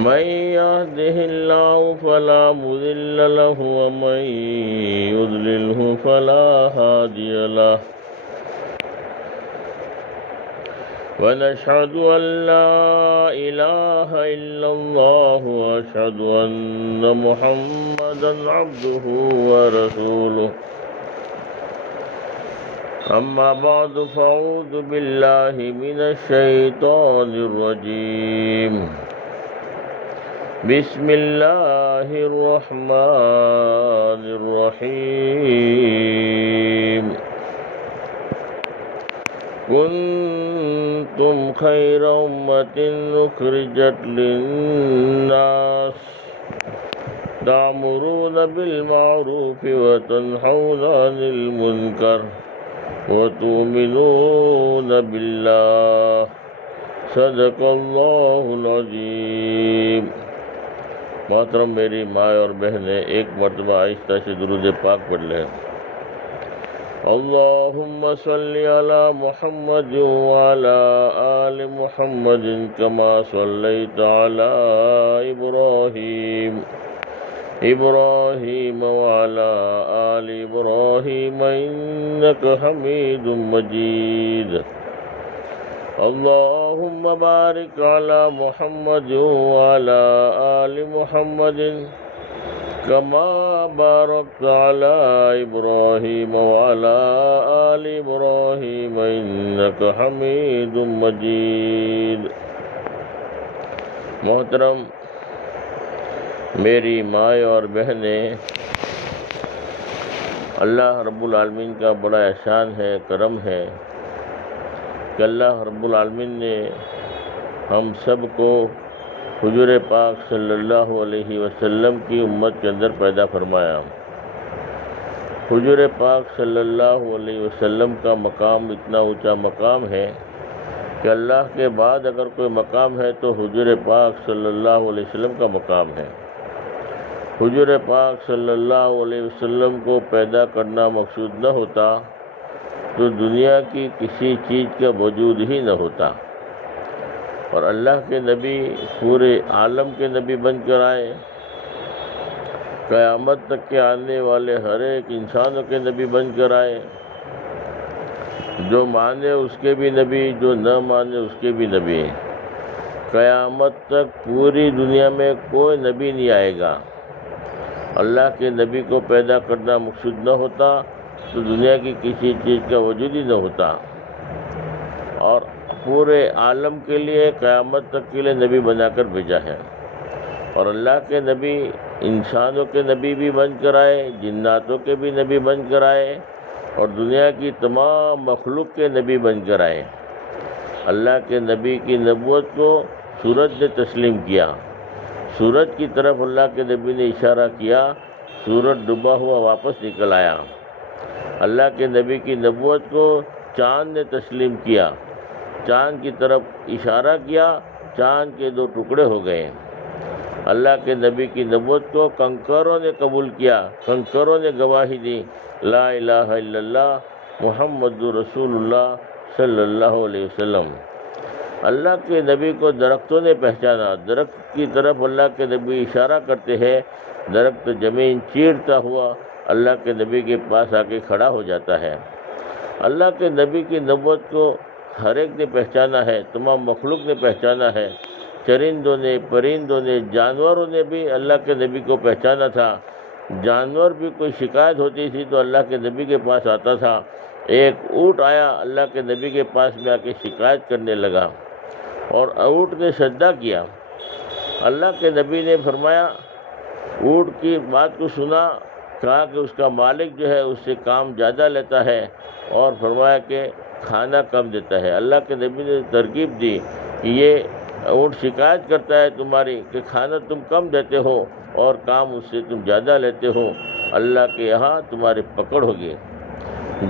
من يهده الله فلا مضل له ومن يضلله فلا هادي له ونشهد أن لا إله إلا الله وأشهد أن محمدا عبده ورسوله أما بعد فأعوذ بالله من الشيطان الرجيم بسم الله الرحمن الرحيم كنتم خير أمة أخرجت للناس تأمرون بالمعروف وتنهون عن المنكر وتؤمنون بالله صدق اللہ العظیم۔ محترم میری ماں اور بہنیں، ایک مرتبہ آہستہ سے درود پاک پڑھ لیں۔ اللہم صلی علی محمد وعلی آل محمد کما صلیت علی ابراہیم وعلی آل ابراہیم انک حمید مجید۔ اللہم بارک علی محمد وعلی آل محمد کما بارکت علی ابراہیم وعلی آل ابراہیم انک حمید مجید۔ محترم میری مائیں اور بہنیں، اللہ رب العالمین کا بڑا احسان ہے، کرم ہے کہ اللہ رب العالمین نے ہم سب کو حضور پاک صلی اللہ علیہ وسلم کی امت کے اندر پیدا فرمایا۔ حضور پاک صلی اللہ علیہ وسلم کا مقام اتنا اونچا مقام ہے کہ اللہ کے بعد اگر کوئی مقام ہے تو حضور پاک صلی اللہ علیہ وسلم کا مقام ہے۔ حضور پاک صلی اللہ علیہ وسلم کو پیدا کرنا مقصود نہ ہوتا تو دنیا کی کسی چیز کا وجود ہی نہ ہوتا، اور اللہ کے نبی پورے عالم کے نبی بن کر آئے، قیامت تک کے آنے والے ہر ایک انسانوں کے نبی بن کر آئے، جو مانے اس کے بھی نبی، جو نہ مانے اس کے بھی نبی۔ قیامت تک پوری دنیا میں کوئی نبی نہیں آئے گا، اللہ کے نبی کو پیدا کرنا مقصود نہ ہوتا تو دنیا کی کسی چیز کا وجود ہی نہ ہوتا، اور پورے عالم کے لیے قیامت تک کے لیے نبی بنا کر بھیجا ہے۔ اور اللہ کے نبی انسانوں کے نبی بھی بن کر آئے، جناتوں کے بھی نبی بن کر آئے، اور دنیا کی تمام مخلوق کے نبی بن کر آئے۔ اللہ کے نبی کی نبوت کو سورج نے تسلیم کیا، سورج کی طرف اللہ کے نبی نے اشارہ کیا، سورج ڈوبا ہوا واپس نکل آیا۔ اللہ کے نبی کی نبوت کو چاند نے تسلیم کیا، چاند کی طرف اشارہ کیا، چاند کے 2 ٹکڑے ہو گئے۔ اللہ کے نبی کی نبوت کو کنکروں نے قبول کیا، کنکروں نے گواہی دی، لا الہ الا اللہ محمد رسول اللہ صلی اللہ علیہ وسلم۔ اللہ کے نبی کو درختوں نے پہچانا، درخت کی طرف اللہ کے نبی اشارہ کرتے ہیں، درخت زمین چیرتا ہوا اللہ کے نبی کے پاس آ کے کھڑا ہو جاتا ہے۔ اللہ کے نبی کی نبوت کو ہر ایک نے پہچانا ہے، تمام مخلوق نے پہچانا ہے، چرندوں نے، پرندوں نے، جانوروں نے بھی اللہ کے نبی کو پہچانا تھا۔ جانور بھی کوئی شکایت ہوتی تھی تو اللہ کے نبی کے پاس آتا تھا۔ ایک اونٹ آیا، اللہ کے نبی کے پاس میں آ کے شکایت کرنے لگا، اور اونٹ نے سجدہ کیا۔ اللہ کے نبی نے فرمایا، اونٹ کی بات کو سنا، کہا کہ اس کا مالک جو ہے اس سے کام زیادہ لیتا ہے، اور فرمایا کہ کھانا کم دیتا ہے۔ اللہ کے نبی نے ترغیب دی کہ یہ اونٹ شکایت کرتا ہے تمہاری کہ کھانا تم کم دیتے ہو اور کام اس سے تم زیادہ لیتے ہو، اللہ کے یہاں تمہاری پکڑ ہوگی۔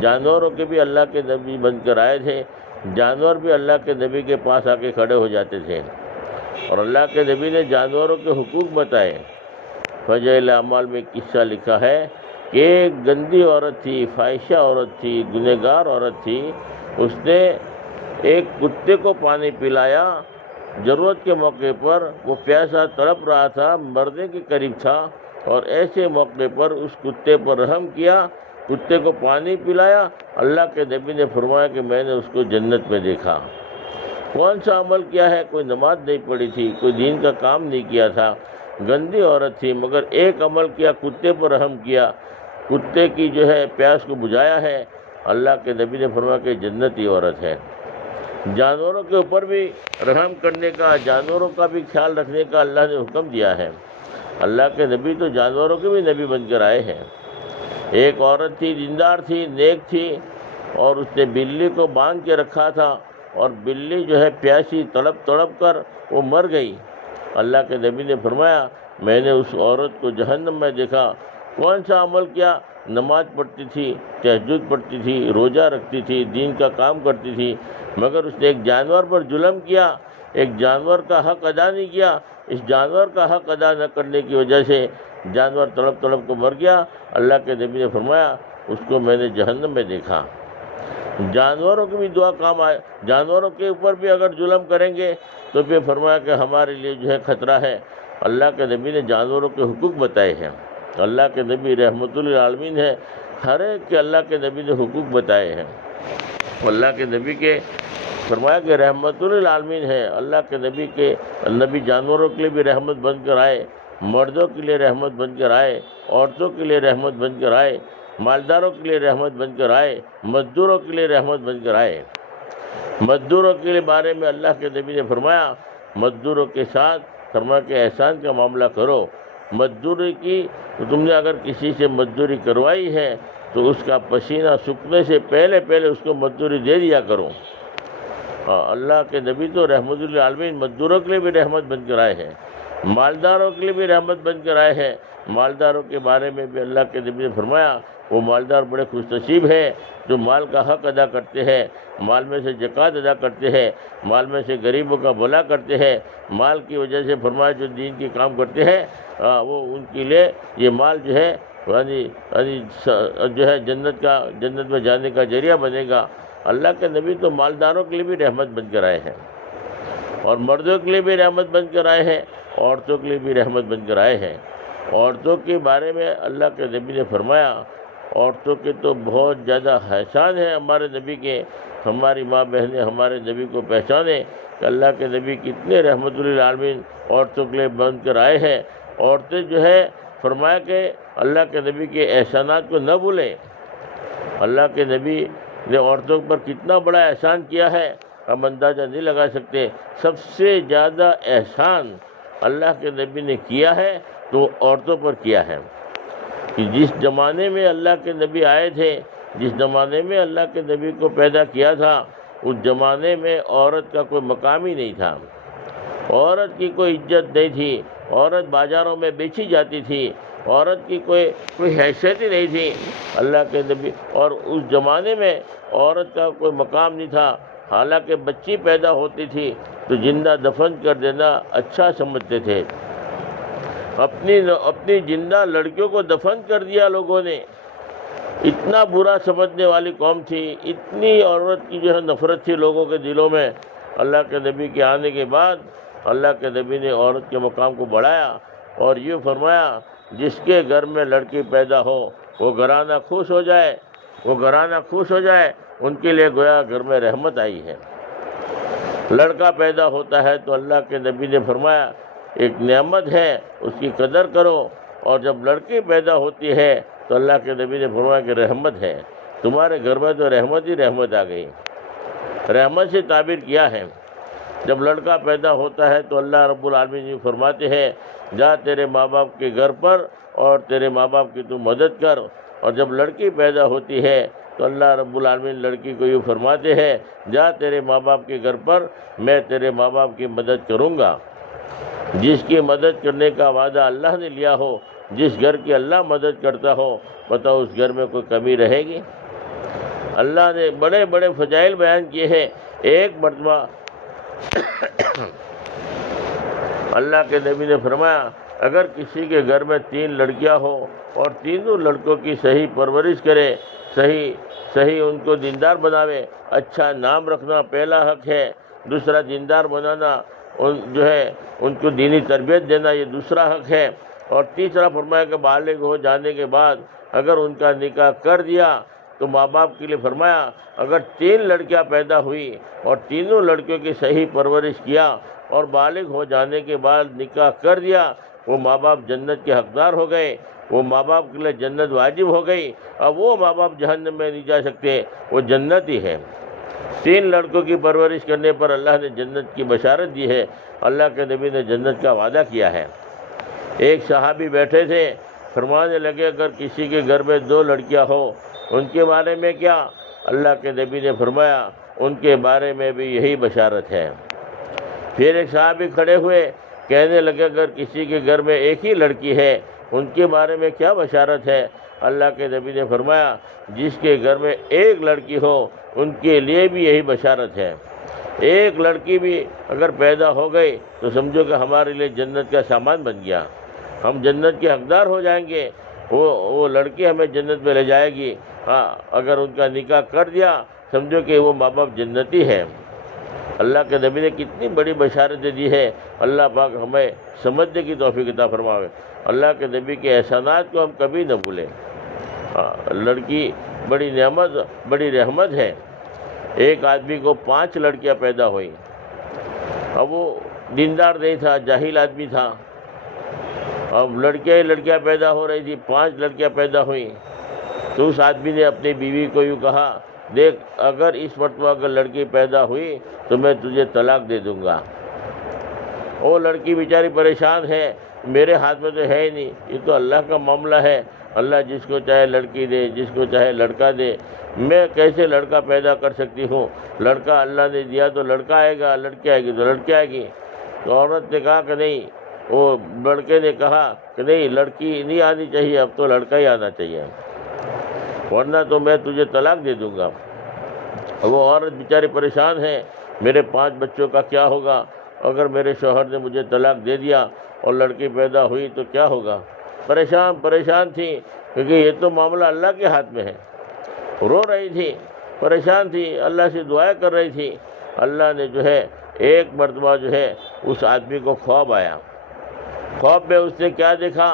جانوروں کے بھی اللہ کے نبی بن کر آئے تھے، جانور بھی اللہ کے نبی کے پاس آ کے کھڑے ہو جاتے تھے، اور اللہ کے نبی نے جانوروں کے حقوق بتائے۔ فضائل اعمال میں قصہ لکھا ہے کہ ایک گندی عورت تھی، فاحشہ عورت تھی، گنہگار عورت تھی، اس نے ایک کتے کو پانی پلایا ضرورت کے موقع پر وہ پیاسا تڑپ رہا تھا، مرنے کے قریب تھا، اور ایسے موقع پر اس کتے پر رحم کیا، کتے کو پانی پلایا۔ اللہ کے نبی نے فرمایا کہ میں نے اس کو جنت میں دیکھا۔ کون سا عمل کیا ہے؟ کوئی نماز نہیں پڑھی تھی، کوئی دین کا کام نہیں کیا تھا، گندی عورت تھی، مگر ایک عمل کیا، کتے پر رحم کیا، کتے کی جو ہے پیاس کو بجھایا ہے۔ اللہ کے نبی نے فرمایا کہ جنتی عورت ہے۔ جانوروں کے اوپر بھی رحم کرنے کا، جانوروں کا بھی خیال رکھنے کا اللہ نے حکم دیا ہے۔ اللہ کے نبی تو جانوروں کے بھی نبی بن کر آئے ہیں۔ ایک عورت تھی، دیندار تھی، نیک تھی، اور اس نے بلی کو باندھ کے رکھا تھا، اور بلی جو ہے پیاسی تڑپ تڑپ کر وہ مر گئی۔ اللہ کے نبی نے فرمایا میں نے اس عورت کو جہنم میں دیکھا۔ کون سا عمل کیا؟ نماز پڑھتی تھی، تہجد پڑھتی تھی، روزہ رکھتی تھی، دین کا کام کرتی تھی، مگر اس نے ایک جانور پر ظلم کیا، ایک جانور کا حق ادا نہیں کیا۔ اس جانور کا حق ادا نہ کرنے کی وجہ سے جانور تڑپ تڑپ کو مر گیا۔ اللہ کے نبی نے فرمایا اس کو میں نے جہنم میں دیکھا۔ جانوروں کی بھی دعا کام آئے، جانوروں کے اوپر بھی اگر ظلم کریں گے تو پھر فرمایا کہ ہمارے لیے جو ہے خطرہ ہے۔ اللہ کے نبی نے جانوروں کے حقوق بتائے ہیں۔ اللہ کے نبی رحمت للعالمین ہے، ہر ایک کے اللہ کے نبی نے حقوق بتائے ہیں۔ اللہ کے نبی کے فرمایا کہ رحمت للعالمین ہے، اللہ کے نبی جانوروں کے لیے بھی رحمت بن کر آئے، مردوں کے لیے رحمت بن کر آئے، عورتوں کے لیے رحمت بن کر آئے، مالداروں کے لیے رحمت بن کر آئے، مزدوروں کے لیے رحمت بن کر آئے۔ مزدوروں کے بارے میں اللہ کے نبی نے فرمایا مزدوروں کے ساتھ فرمایا کہ احسان کا معاملہ کرو۔ مزدوری کی تم نے اگر کسی سے مزدوری کروائی ہے تو اس کا پسینہ سوکھنے سے پہلے اس کو مزدوری دے دیا کرو۔ اللہ کے نبی تو رحمت للعالمین مزدوروں کے لیے بھی رحمت بن کر آئے ہیں، مالداروں کے لیے بھی رحمت بن کر آئے ہیں۔ مالداروں کے بارے میں بھی اللہ کے نبی نے فرمایا وہ مالدار بڑے خوش نصیب ہیں جو مال کا حق ادا کرتے ہیں، مال میں سے زکوٰۃ ادا کرتے ہیں، مال میں سے غریبوں کا بھلا کرتے ہیں، مال کی وجہ سے فرمایا جو دین کے کام کرتے ہیں وہ ان کے لیے یہ مال جو ہے جنت میں جانے کا ذریعہ بنے گا۔ اللہ کے نبی تو مالداروں کے لیے بھی رحمت بن کر آئے ہیں، اور مردوں کے لیے بھی رحمت بن کر آئے ہیں، عورتوں کے لیے بھی رحمت بن کر آئے ہیں۔ عورتوں کے بارے میں اللہ کے نبی نے فرمایا عورتوں کے تو بہت زیادہ احسان ہیں ہمارے نبی کے۔ ہماری ماں بہنیں ہمارے نبی کو پہچانے کہ اللہ کے نبی کتنے رحمت للعالمین عورتوں کے لیے بن کر آئے ہیں۔ عورتیں جو ہے فرمایا کہ اللہ کے نبی کے احسانات کو نہ بھولیں۔ اللہ کے نبی نے عورتوں پر کتنا بڑا احسان کیا ہے ہم اندازہ نہیں لگا سکتے۔ سب سے زیادہ احسان اللہ کے نبی نے کیا ہے تو عورتوں پر کیا ہے کہ جس زمانے میں اللہ کے نبی آئے تھے، جس زمانے میں اللہ کے نبی کو پیدا کیا تھا، اس زمانے میں عورت کا کوئی مقام ہی نہیں تھا، عورت کی کوئی عزت نہیں تھی، عورت بازاروں میں بیچی جاتی تھی، عورت کی کوئی حیثیت ہی نہیں تھی اللہ کے نبی، اور اس زمانے میں عورت کا کوئی مقام نہیں تھا۔ حالانکہ بچی پیدا ہوتی تھی تو زندہ دفن کر دینا اچھا سمجھتے تھے، اپنی زندہ لڑکیوں کو دفن کر دیا لوگوں نے، اتنا برا سمجھنے والی قوم تھی، اتنی عورت کی جو ہے نفرت تھی لوگوں کے دلوں میں۔ اللہ کے نبی کے آنے کے بعد اللہ کے نبی نے عورت کے مقام کو بڑھایا اور یہ فرمایا جس کے گھر میں لڑکی پیدا ہو وہ گھرانہ خوش ہو جائے، وہ گھرانہ خوش ہو جائے، ان کے لیے گویا گھر میں رحمت آئی ہے۔ لڑکا پیدا ہوتا ہے تو اللہ کے نبی نے فرمایا ایک نعمت ہے، اس کی قدر کرو، اور جب لڑکی پیدا ہوتی ہے تو اللہ کے نبی نے فرمایا کہ رحمت ہے، تمہارے گھر میں تو رحمت ہی رحمت آ گئی۔ رحمت سے تعبیر کیا ہے، جب لڑکا پیدا ہوتا ہے تو اللہ رب العالمین یہ فرماتے ہیں جا تیرے ماں باپ کے گھر پر اور تیرے ماں باپ کی تو مدد کر، اور جب لڑکی پیدا ہوتی ہے تو اللہ رب العالمین لڑکی کو یہ فرماتے ہیں جا تیرے ماں باپ کے گھر پر، میں تیرے ماں باپ کی مدد کروں گا۔ جس کی مدد کرنے کا وعدہ اللہ نے لیا ہو، جس گھر کی اللہ مدد کرتا ہو، بتاؤ اس گھر میں کوئی کمی رہے گی؟ اللہ نے بڑے بڑے فضائل بیان کیے ہیں۔ ایک مرتبہ اللہ کے نبی نے فرمایا اگر کسی کے گھر میں 3 لڑکیاں ہو اور تینوں لڑکوں کی صحیح پرورش کرے، صحیح ان کو دیندار بناوے، اچھا نام رکھنا پہلا حق ہے، دوسرا دیندار بنانا، جو ہے ان کو دینی تربیت دینا، یہ دوسرا حق ہے۔ اور تیسرا فرمایا کہ بالغ ہو جانے کے بعد اگر ان کا نکاح کر دیا تو ماں باپ کے لیے فرمایا اگر 3 لڑکیاں پیدا ہوئی اور تینوں لڑکیوں کی صحیح پرورش کیا اور بالغ ہو جانے کے بعد نکاح کر دیا، وہ ماں باپ جنت کے حقدار ہو گئے، وہ ماں باپ کے لیے جنت واجب ہو گئی۔ اب وہ ماں باپ جہنم میں نہیں جا سکتے، وہ جنت ہی ہے۔ 3 لڑکوں کی پرورش کرنے پر اللہ نے جنت کی بشارت دی ہے، اللہ کے نبی نے جنت کا وعدہ کیا ہے۔ ایک صحابی بیٹھے تھے، فرمانے لگے اگر کسی کے گھر میں 2 لڑکیاں ہو ان کے بارے میں کیا؟ اللہ کے نبی نے فرمایا ان کے بارے میں بھی یہی بشارت ہے۔ پھر ایک صحابی کھڑے ہوئے، کہنے لگے اگر کسی کے گھر میں ایک ہی لڑکی ہے ان کے بارے میں کیا بشارت ہے؟ اللہ کے نبی نے فرمایا جس کے گھر میں ایک لڑکی ہو ان کے لیے بھی یہی بشارت ہے۔ ایک لڑکی بھی اگر پیدا ہو گئی تو سمجھو کہ ہمارے لیے جنت کا سامان بن گیا، ہم جنت کے حقدار ہو جائیں گے، وہ لڑکی ہمیں جنت میں لے جائے گی۔ ہاں اگر ان کا نکاح کر دیا سمجھو کہ وہ ماں باپ جنتی ہے۔ اللہ کے نبی نے کتنی بڑی بشارتیں دی ہے، اللہ پاک ہمیں سمجھنے کی توفیق عطا فرمائے۔ اللہ کے نبی کے احسانات کو ہم کبھی نہ بھولیں۔ لڑکی بڑی نعمت، بڑی رحمت ہے۔ ایک آدمی کو 5 لڑکیاں پیدا ہوئیں، اب وہ دیندار نہیں تھا، جاہل آدمی تھا، اب لڑکیاں ہی لڑکیاں پیدا ہو رہی تھی، 5 لڑکیاں پیدا ہوئیں۔ تو اس آدمی نے اپنی بیوی کو یوں کہا دیکھ اگر اس مرتبہ اگر لڑکی پیدا ہوئی تو میں تجھے طلاق دے دوں گا۔ وہ لڑکی بیچاری پریشان ہے، میرے ہاتھ میں تو ہے ہی نہیں، یہ تو اللہ کا معاملہ ہے، اللہ جس کو چاہے لڑکی دے، جس کو چاہے لڑکا دے، میں کیسے لڑکا پیدا کر سکتی ہوں؟ لڑکا اللہ نے دیا تو لڑکا آئے گا، لڑکی آئے گی تو لڑکی آئے گی۔ تو عورت نے کہا کہ نہیں، وہ لڑکے نے کہا کہ نہیں لڑکی نہیں آنی چاہیے، اب تو لڑکا ہی آنا چاہیے، ورنہ تو میں تجھے طلاق دے دوں گا۔ وہ عورت بیچاری پریشان ہے، میرے 5 بچوں کا کیا ہوگا؟ اگر میرے شوہر نے مجھے طلاق دے دیا اور لڑکی پیدا ہوئی تو کیا ہوگا؟ پریشان تھی، کیونکہ یہ تو معاملہ اللہ کے ہاتھ میں ہے۔ رو رہی تھی، پریشان تھی، اللہ سے دعائیں کر رہی تھی۔ اللہ نے جو ہے ایک مرتبہ جو ہے اس آدمی کو خواب آیا، خواب میں اس نے کیا دیکھا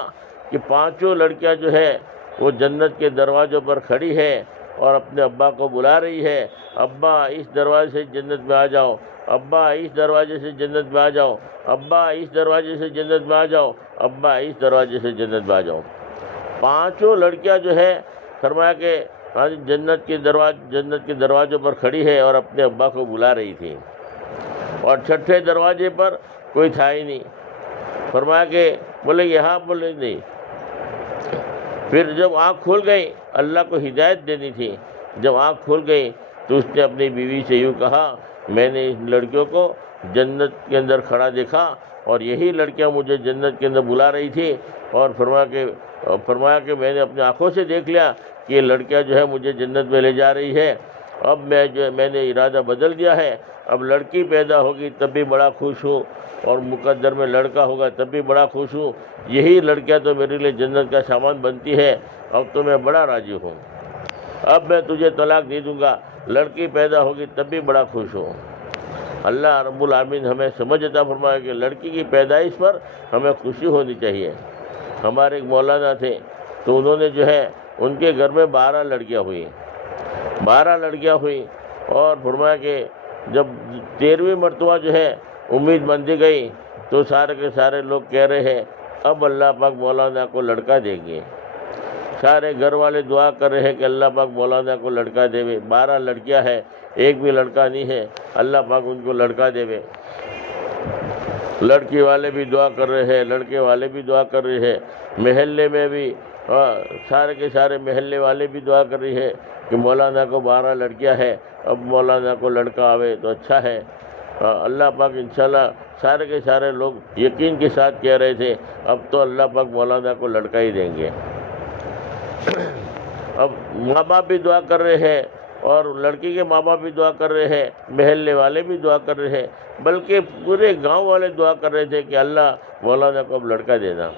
کہ 5 لڑکیاں جو ہے وہ جنت کے دروازوں پر کھڑی ہے اور اپنے ابا کو بلا رہی ہے، ابا اس دروازے سے جنت میں آ جاؤ، ابا اس دروازے سے جنت میں آ جاؤ، ابا اس دروازے سے جنت میں آ جاؤ، ابا اس دروازے سے جنت میں آ جاؤ۔ 5 لڑکیاں جو ہے فرمایا کہ جنت کے دروازوں پر کھڑی ہے اور اپنے ابا کو بلا رہی تھی، اور 6ٹھے دروازے پر کوئی تھا ہی نہیں۔ فرمایا کہ بولے یہاں، بولے نہیں۔ پھر جب آنکھ کھل گئی، اللہ کو ہدایت دینی تھی، جب آنکھ کھل گئی تو اس نے اپنی بیوی سے یوں کہا میں نے اس لڑکیوں کو جنت کے اندر کھڑا دیکھا اور یہی لڑکیاں مجھے جنت کے اندر بلا رہی تھی، اور فرمایا کہ میں نے اپنی آنکھوں سے دیکھ لیا کہ یہ لڑکیاں جو ہے مجھے جنت میں لے جا رہی ہے۔ اب میں نے ارادہ بدل دیا ہے، اب لڑکی پیدا ہوگی تب بھی بڑا خوش ہوں، اور مقدر میں لڑکا ہوگا تب بھی بڑا خوش ہوں، یہی لڑکیاں تو میرے لیے جنت کا سامان بنتی ہے، اب تو میں بڑا راضی ہوں، اب میں تجھے طلاق دے دوں گا، لڑکی پیدا ہوگی تب بھی بڑا خوش ہوں۔ اللہ رب العالمین ہمیں سمجھ عطا فرمائے کہ لڑکی کی پیدائش پر ہمیں خوشی ہونی چاہیے۔ ہمارے ایک مولانا تھے تو انہوں نے جو ہے ان کے گھر میں 12 لڑکیاں ہوئیں، اور فرمایا کہ جب 13ویں مرتبہ جو ہے امید بندھی گئی تو سارے کے سارے لوگ کہہ رہے ہیں اب اللہ پاک مولانا کو لڑکا دیں گے، سارے گھر والے دعا کر رہے ہیں کہ اللہ پاک مولانا کو لڑکا دے، 12 لڑکیاں ہیں، ایک بھی لڑکا نہیں ہے، اللہ پاک ان کو لڑکا دے۔ لڑکی والے بھی دعا کر رہے ہیں، لڑکے والے بھی دعا کر رہے ہیں، محلے میں بھی سارے کے سارے محلے والے بھی دعا کر رہی ہے کہ مولانا کو 12 لڑکیاں ہیں، اب مولانا کو لڑکا آوے تو اچھا ہے۔ اللہ پاک انشاءاللہ سارے کے سارے لوگ یقین کے ساتھ کہہ رہے تھے اب تو اللہ پاک مولانا کو لڑکا ہی دیں گے۔ اب ماں باپ بھی دعا کر رہے ہیں اور لڑکی کے ماں باپ بھی دعا کر رہے ہیں، محلے والے بھی دعا کر رہے ہیں، بلکہ پورے گاؤں والے دعا کر رہے تھے کہ اللہ مولانا کو اب لڑکا دینا۔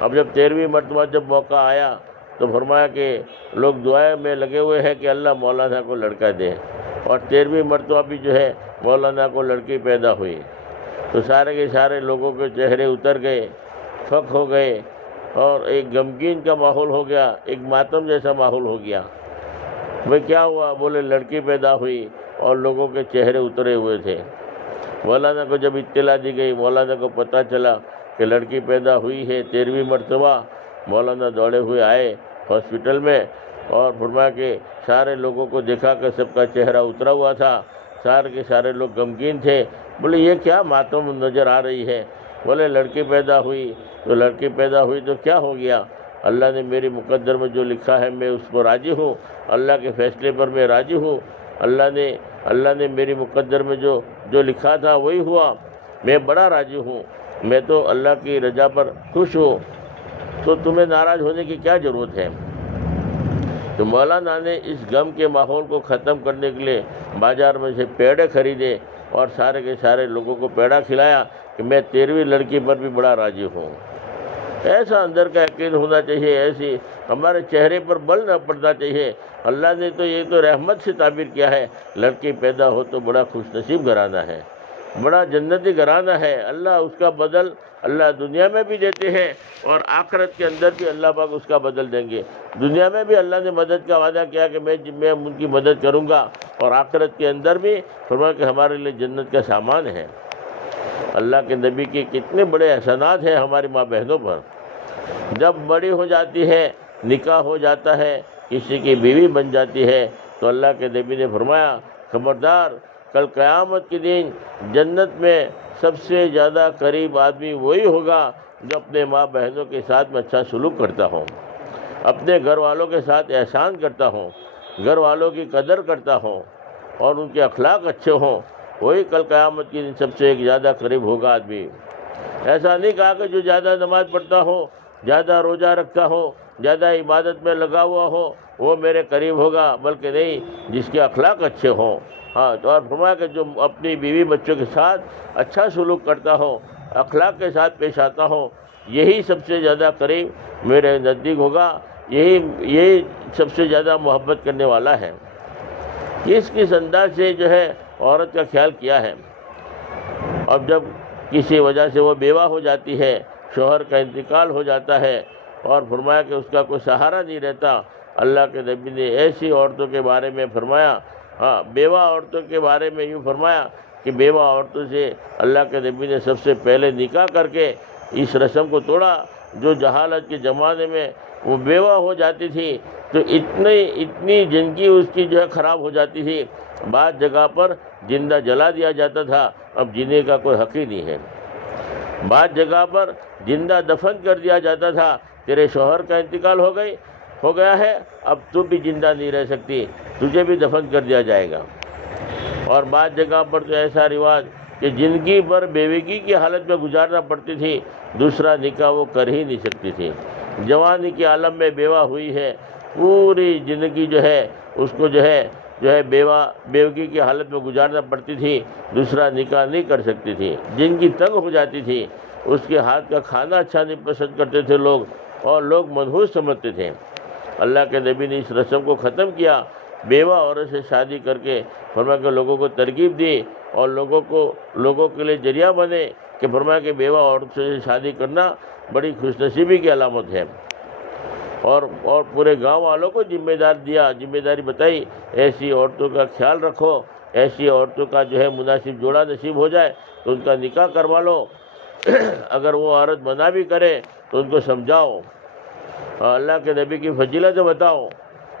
اب جب 13ویں مرتبہ جب موقع آیا تو فرمایا کہ لوگ دعائیں میں لگے ہوئے ہیں کہ اللہ مولانا کو لڑکا دے، اور 13ویں مرتبہ بھی جو ہے مولانا کو لڑکی پیدا ہوئی۔ تو سارے کے سارے لوگوں کے چہرے اتر گئے، فق ہو گئے، اور ایک غمگین کا ماحول ہو گیا، ایک ماتم جیسا ماحول ہو گیا۔ بھئی کیا ہوا؟ بولے لڑکی پیدا ہوئی اور لوگوں کے چہرے اترے ہوئے تھے۔ مولانا کو جب اطلاع دی گئی، مولانا کو پتہ چلا کہ لڑکی پیدا ہوئی ہے 13ویں مرتبہ، مولانا دوڑے ہوئے آئے ہاسپٹل میں، اور فرمایا کہ سارے لوگوں کو دیکھا کہ سب کا چہرہ اترا ہوا تھا، سارے کے سارے لوگ غمگین تھے۔ بولے یہ کیا ماتم نظر آ رہی ہے؟ بولے لڑکی پیدا ہوئی تو لڑکی پیدا ہوئی تو کیا ہو گیا؟ اللہ نے میری مقدر میں جو لکھا ہے میں اس کو راضی ہوں، اللہ کے فیصلے پر میں راضی ہوں، اللہ نے میری مقدر میں جو لکھا تھا وہی ہوا، میں بڑا راضی ہوں، میں تو اللہ کی رضا پر خوش ہوں، تو تمہیں ناراض ہونے کی کیا ضرورت ہے؟ تو مولانا نے اس غم کے ماحول کو ختم کرنے کے لیے بازار میں سے پیڑے خریدے اور سارے کے سارے لوگوں کو پیڑا کھلایا کہ میں 13ویں لڑکی پر بھی بڑا راضی ہوں۔ ایسا اندر کا یقین ہونا چاہیے، ایسی ہمارے چہرے پر بل نہ پڑنا چاہیے۔ اللہ نے تو یہ تو رحمت سے تعبیر کیا ہے، لڑکی پیدا ہو تو بڑا خوش نصیب گھرانہ ہے، بڑا جنتی گھرانہ ہے۔ اللہ اس کا بدل اللہ دنیا میں بھی دیتے ہیں، اور آخرت کے اندر بھی اللہ پاک اس کا بدل دیں گے۔ دنیا میں بھی اللہ نے مدد کا وعدہ کیا کہ میں ان کی مدد کروں گا، اور آخرت کے اندر بھی فرمایا کہ ہمارے لیے جنت کا سامان ہے۔ اللہ کے نبی کے کتنے بڑے احسانات ہیں ہماری ماں بہنوں پر۔ جب بڑی ہو جاتی ہے، نکاح ہو جاتا ہے، کسی کی بیوی بن جاتی ہے، تو اللہ کے نبی نے فرمایا خبردار، کل قیامت کے دن جنت میں سب سے زیادہ قریب آدمی وہی ہوگا جو اپنے ماں بہنوں کے ساتھ میں اچھا سلوک کرتا ہوں، اپنے گھر والوں کے ساتھ احسان کرتا ہوں، گھر والوں کی قدر کرتا ہوں، اور ان کے اخلاق اچھے ہوں، وہی کل قیامت کے دن سب سے ایک زیادہ قریب ہوگا آدمی۔ ایسا نہیں کہا کہ جو زیادہ نماز پڑھتا ہو، زیادہ روزہ رکھتا ہو، زیادہ عبادت میں لگا ہوا ہو وہ میرے قریب ہوگا، بلکہ نہیں، جس کے اخلاق اچھے ہوں۔ تو اور فرمایا کہ جو اپنی بیوی بچوں کے ساتھ اچھا سلوک کرتا ہو، اخلاق کے ساتھ پیش آتا ہو، یہی سب سے زیادہ قریب میرے نزدیک ہوگا، یہی سب سے زیادہ محبت کرنے والا ہے۔ کس انداز سے جو ہے عورت کا خیال کیا ہے۔ اب جب کسی وجہ سے وہ بیوہ ہو جاتی ہے، شوہر کا انتقال ہو جاتا ہے، اور فرمایا کہ اس کا کوئی سہارا نہیں رہتا، اللہ کے نبی نے ایسی عورتوں کے بارے میں فرمایا، بیوہ عورتوں کے بارے میں یوں فرمایا کہ بیوہ عورتوں سے اللہ کے نبی نے سب سے پہلے نکاح کر کے اس رسم کو توڑا۔ جو جہالت کے زمانے میں وہ بیوہ ہو جاتی تھی تو اتنی زندگی اس کی جو ہے خراب ہو جاتی تھی، بعض جگہ پر زندہ جلا دیا جاتا تھا، اب جینے کا کوئی حق ہی نہیں ہے۔ بعض جگہ پر زندہ دفن کر دیا جاتا تھا، تیرے شوہر کا انتقال ہو گیا ہے، اب تو بھی زندہ نہیں رہ سکتی، تجھے بھی دفن کر دیا جائے گا۔ اور بعض جگہ پر تو ایسا رواج کہ زندگی بھر بیوگی کی حالت میں گزارنا پڑتی تھی، دوسرا نکاح وہ کر ہی نہیں سکتی تھی۔ جوانی کے عالم میں بیوہ ہوئی ہے، پوری زندگی جو ہے اس کو جو ہے بیوگی کی حالت میں گزارنا پڑتی تھی، دوسرا نکاح نہیں کر سکتی تھی، جن کی تنگ ہو جاتی تھی، اس کے ہاتھ کا کھانا اچھا نہیں پسند کرتے تھے لوگ، اور لوگ منحوس سمجھتے تھے۔ اللہ کے نبی نے اس رسم کو ختم کیا، بیوہ عورت سے شادی کر کے فرمایا کہ لوگوں کو ترغیب دی، اور لوگوں کے لیے ذریعہ بنے کہ فرمایا کہ بیوہ عورت سے شادی کرنا بڑی خوش نصیبی کی علامت ہے۔ اور پورے گاؤں والوں کو ذمہ داری بتائی، ایسی عورتوں کا خیال رکھو، ایسی عورتوں کا جو ہے مناسب جوڑا نصیب ہو جائے تو ان کا نکاح کروا لو، اگر وہ عورت منع بھی کرے تو ان کو سمجھاؤ، اللہ کے نبی کی فضیلت بتاؤ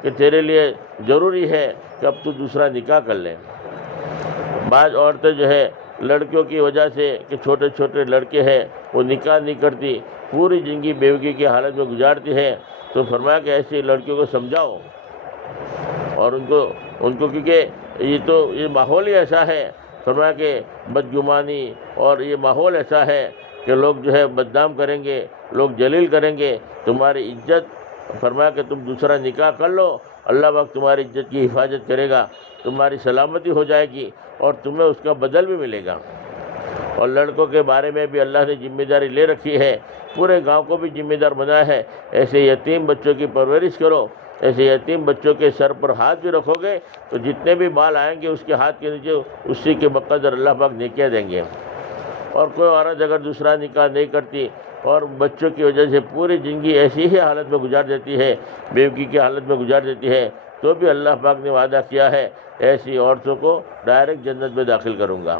کہ تیرے لیے ضروری ہے کہ اب تو دوسرا نکاح کر لیں۔ بعض عورتیں جو ہے لڑکیوں کی وجہ سے کہ چھوٹے چھوٹے لڑکے ہیں وہ نکاح نہیں کرتی، پوری زندگی بیوگی کی حالت میں گزارتی ہے، تو فرمایا کہ ایسی لڑکیوں کو سمجھاؤ، اور ان کو کیونکہ یہ ماحول ہی ایسا ہے، فرمایا کہ بدگمانی اور یہ ماحول ایسا ہے کہ لوگ جو ہے بدنام کریں گے، لوگ جلیل کریں گے تمہاری عزت۔ فرمایا کہ تم دوسرا نکاح کر لو، اللہ پاک تمہاری عزت کی حفاظت کرے گا، تمہاری سلامتی ہو جائے گی، اور تمہیں اس کا بدل بھی ملے گا۔ اور لڑکوں کے بارے میں بھی اللہ نے ذمہ داری لے رکھی ہے، پورے گاؤں کو بھی ذمہ دار بنایا ہے، ایسے یتیم بچوں کی پرورش کرو، ایسے یتیم بچوں کے سر پر ہاتھ بھی رکھو گے تو جتنے بھی بال آئیں گے اس کے ہاتھ کے نیچے اسی کے بقدر اللہ پاک نیکیاں دیں گے۔ اور کوئی عورت اگر دوسرا نکاح نہیں کرتی اور بچوں کی وجہ سے پوری زندگی ایسی ہی حالت میں گزار دیتی ہے، بیوگی کی حالت میں گزار دیتی ہے، تو بھی اللہ پاک نے وعدہ کیا ہے ایسی عورتوں کو ڈائریکٹ جنت میں داخل کروں گا۔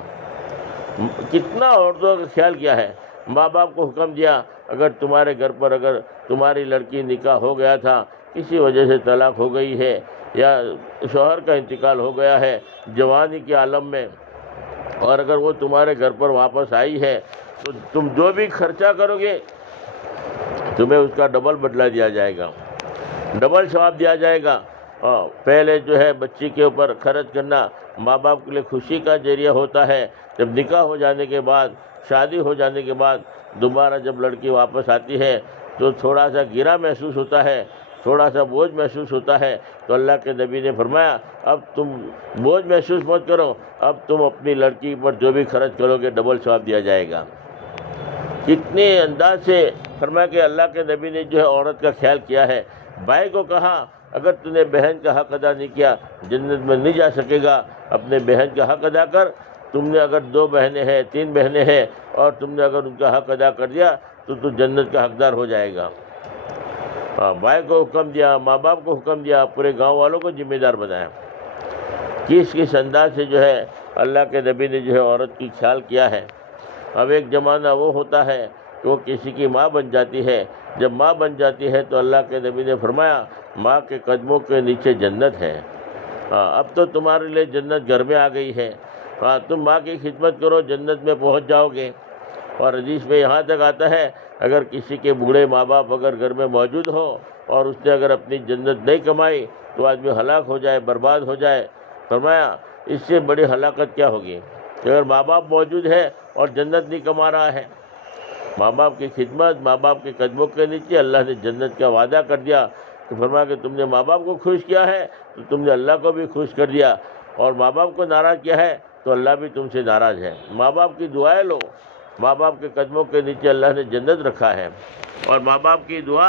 کتنا عورتوں کا خیال کیا ہے، ماں باپ کو حکم دیا اگر تمہارے گھر پر اگر تمہاری لڑکی نکاح ہو گیا تھا، کسی وجہ سے طلاق ہو گئی ہے یا شوہر کا انتقال ہو گیا ہے جوانی کے عالم میں، اور اگر وہ تمہارے گھر پر واپس آئی ہے تو تم جو بھی خرچہ کرو گے تمہیں اس کا ڈبل بدلہ دیا جائے گا، ڈبل ثواب دیا جائے گا۔ پہلے جو ہے بچی کے اوپر خرچ کرنا ماں باپ کے لیے خوشی کا ذریعہ ہوتا ہے، جب نکاح ہو جانے کے بعد، شادی ہو جانے کے بعد دوبارہ جب لڑکی واپس آتی ہے تو تھوڑا سا گرا محسوس ہوتا ہے، تھوڑا سا بوجھ محسوس ہوتا ہے، تو اللہ کے نبی نے فرمایا اب تم بوجھ محسوس مت کرو، اب تم اپنی لڑکی پر جو بھی خرچ کرو گے ڈبل ثواب دیا جائے گا۔ کتنے انداز سے فرمایا کہ اللہ کے نبی نے جو ہے عورت کا خیال کیا ہے۔ بھائی کو کہا اگر تم نے بہن کا حق ادا نہیں کیا جنت میں نہیں جا سکے گا، اپنے بہن کا حق ادا کر۔ تم نے اگر 2 بہنیں ہیں 3 بہنیں ہیں اور تم نے اگر ان کا حق ادا کر دیا تو تو جنت کا حقدار ہو جائے گا۔ بھائی کو حکم دیا، ماں باپ کو حکم دیا، پورے گاؤں والوں کو ذمہ دار بنایا۔ کس انداز سے جو ہے اللہ کے نبی نے جو ہے عورت کی خیال کیا ہے۔ اب ایک زمانہ وہ ہوتا ہے کہ وہ کسی کی ماں بن جاتی ہے، جب ماں بن جاتی ہے تو اللہ کے نبی نے فرمایا ماں کے قدموں کے نیچے جنت ہے۔ اب تو تمہارے لیے جنت گھر میں آ گئی ہے، تم ماں کی خدمت کرو جنت میں پہنچ جاؤ گے۔ اور حدیث میں یہاں تک آتا ہے اگر کسی کے بوڑھے ماں باپ اگر گھر میں موجود ہو اور اس نے اگر اپنی جنت نہیں کمائی تو آدمی ہلاک ہو جائے، برباد ہو جائے۔ فرمایا اس سے بڑی ہلاکت کیا ہوگی کہ اگر ماں باپ موجود ہے اور جنت نہیں کما رہا ہے۔ ماں باپ کی خدمت، ماں باپ کے قدموں کے نیچے اللہ نے جنت کا وعدہ کر دیا کہ فرمایا کہ تم نے ماں باپ کو خوش کیا ہے تو تم نے اللہ کو بھی خوش کر دیا، اور ماں باپ کو ناراض کیا ہے تو اللہ بھی تم سے ناراض ہے۔ ماں باپ کی دعائیں لو، ماں باپ کے قدموں کے نیچے اللہ نے جنت رکھا ہے، اور ماں باپ کی دعا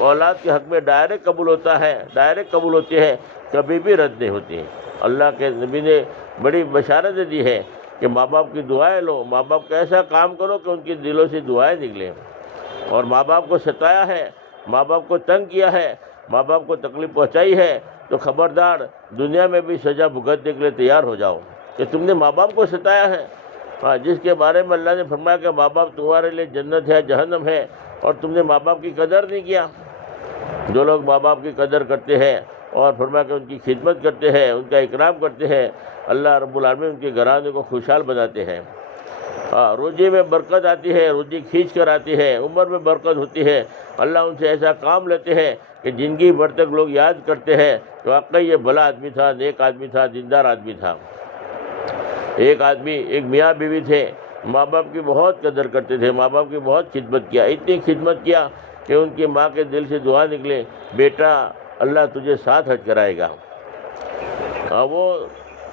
اولاد کے حق میں ڈائریکٹ قبول ہوتا ہے، ڈائریکٹ قبول ہوتی ہے، کبھی بھی رد نہیں ہوتی۔ اللہ کے نبی نے بڑی بشارت دی ہے کہ ماں باپ کی دعائیں لو، ماں باپ کا ایسا کام کرو کہ ان کے دلوں سے دعائیں نکلیں۔ اور ماں باپ کو ستایا ہے، ماں باپ کو تنگ کیا ہے، ماں باپ کو تکلیف پہنچائی ہے تو خبردار دنیا میں بھی سزا بھگتنے کے لیے تیار ہو جاؤ کہ تم نے ماں باپ کو ستایا ہے۔ جس کے بارے میں اللہ نے فرمایا کہ ماں باپ تمہارے لیے جنت ہے، جہنم ہے، اور تم نے ماں باپ کی قدر نہیں کیا۔ جو لوگ ماں باپ کی قدر کرتے ہیں اور فرمایا کہ ان کی خدمت کرتے ہیں، ان کا اکرام کرتے ہیں، اللہ رب العالمین ان کے گھرانے کو خوشحال بناتے ہیں۔ روزی میں برکت آتی ہے، روزی کھینچ کر آتی ہے، عمر میں برکت ہوتی ہے۔ اللہ ان سے ایسا کام لیتے ہیں کہ زندگی بھر تک لوگ یاد کرتے ہیں کہ واقعی یہ بھلا آدمی تھا، نیک آدمی تھا، دیندار آدمی تھا۔ ایک میاں بیوی تھے، ماں باپ کی بہت قدر کرتے تھے، ماں باپ کی بہت خدمت کیا، اتنی خدمت کیا کہ ان کی ماں کے دل سے دعا نکلے بیٹا اللہ تجھے 7 حج کرائے گا۔ وہ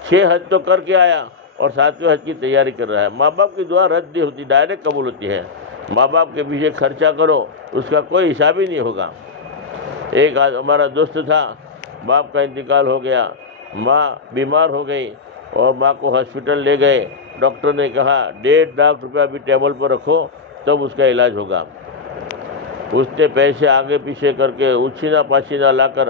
6 حج تو کر کے آیا اور 7ویں حج کی تیاری کر رہا ہے۔ ماں باپ کی دعا رد نہیں ہوتی، ڈائریکٹ قبول ہوتی ہے۔ ماں باپ کے پیچھے خرچہ کرو، اس کا کوئی حساب ہی نہیں ہوگا۔ ایک ہمارا دوست تھا، باپ کا انتقال ہو گیا، ماں بیمار ہو گئی اور ماں کو ہاسپٹل لے گئے۔ ڈاکٹر نے کہا 1.5 لاکھ روپیہ بھی ٹیبل پر رکھو تب اس کا علاج ہوگا۔ اس نے پیسے آگے پیچھے کر کے اچھینا پاچھینا لا کر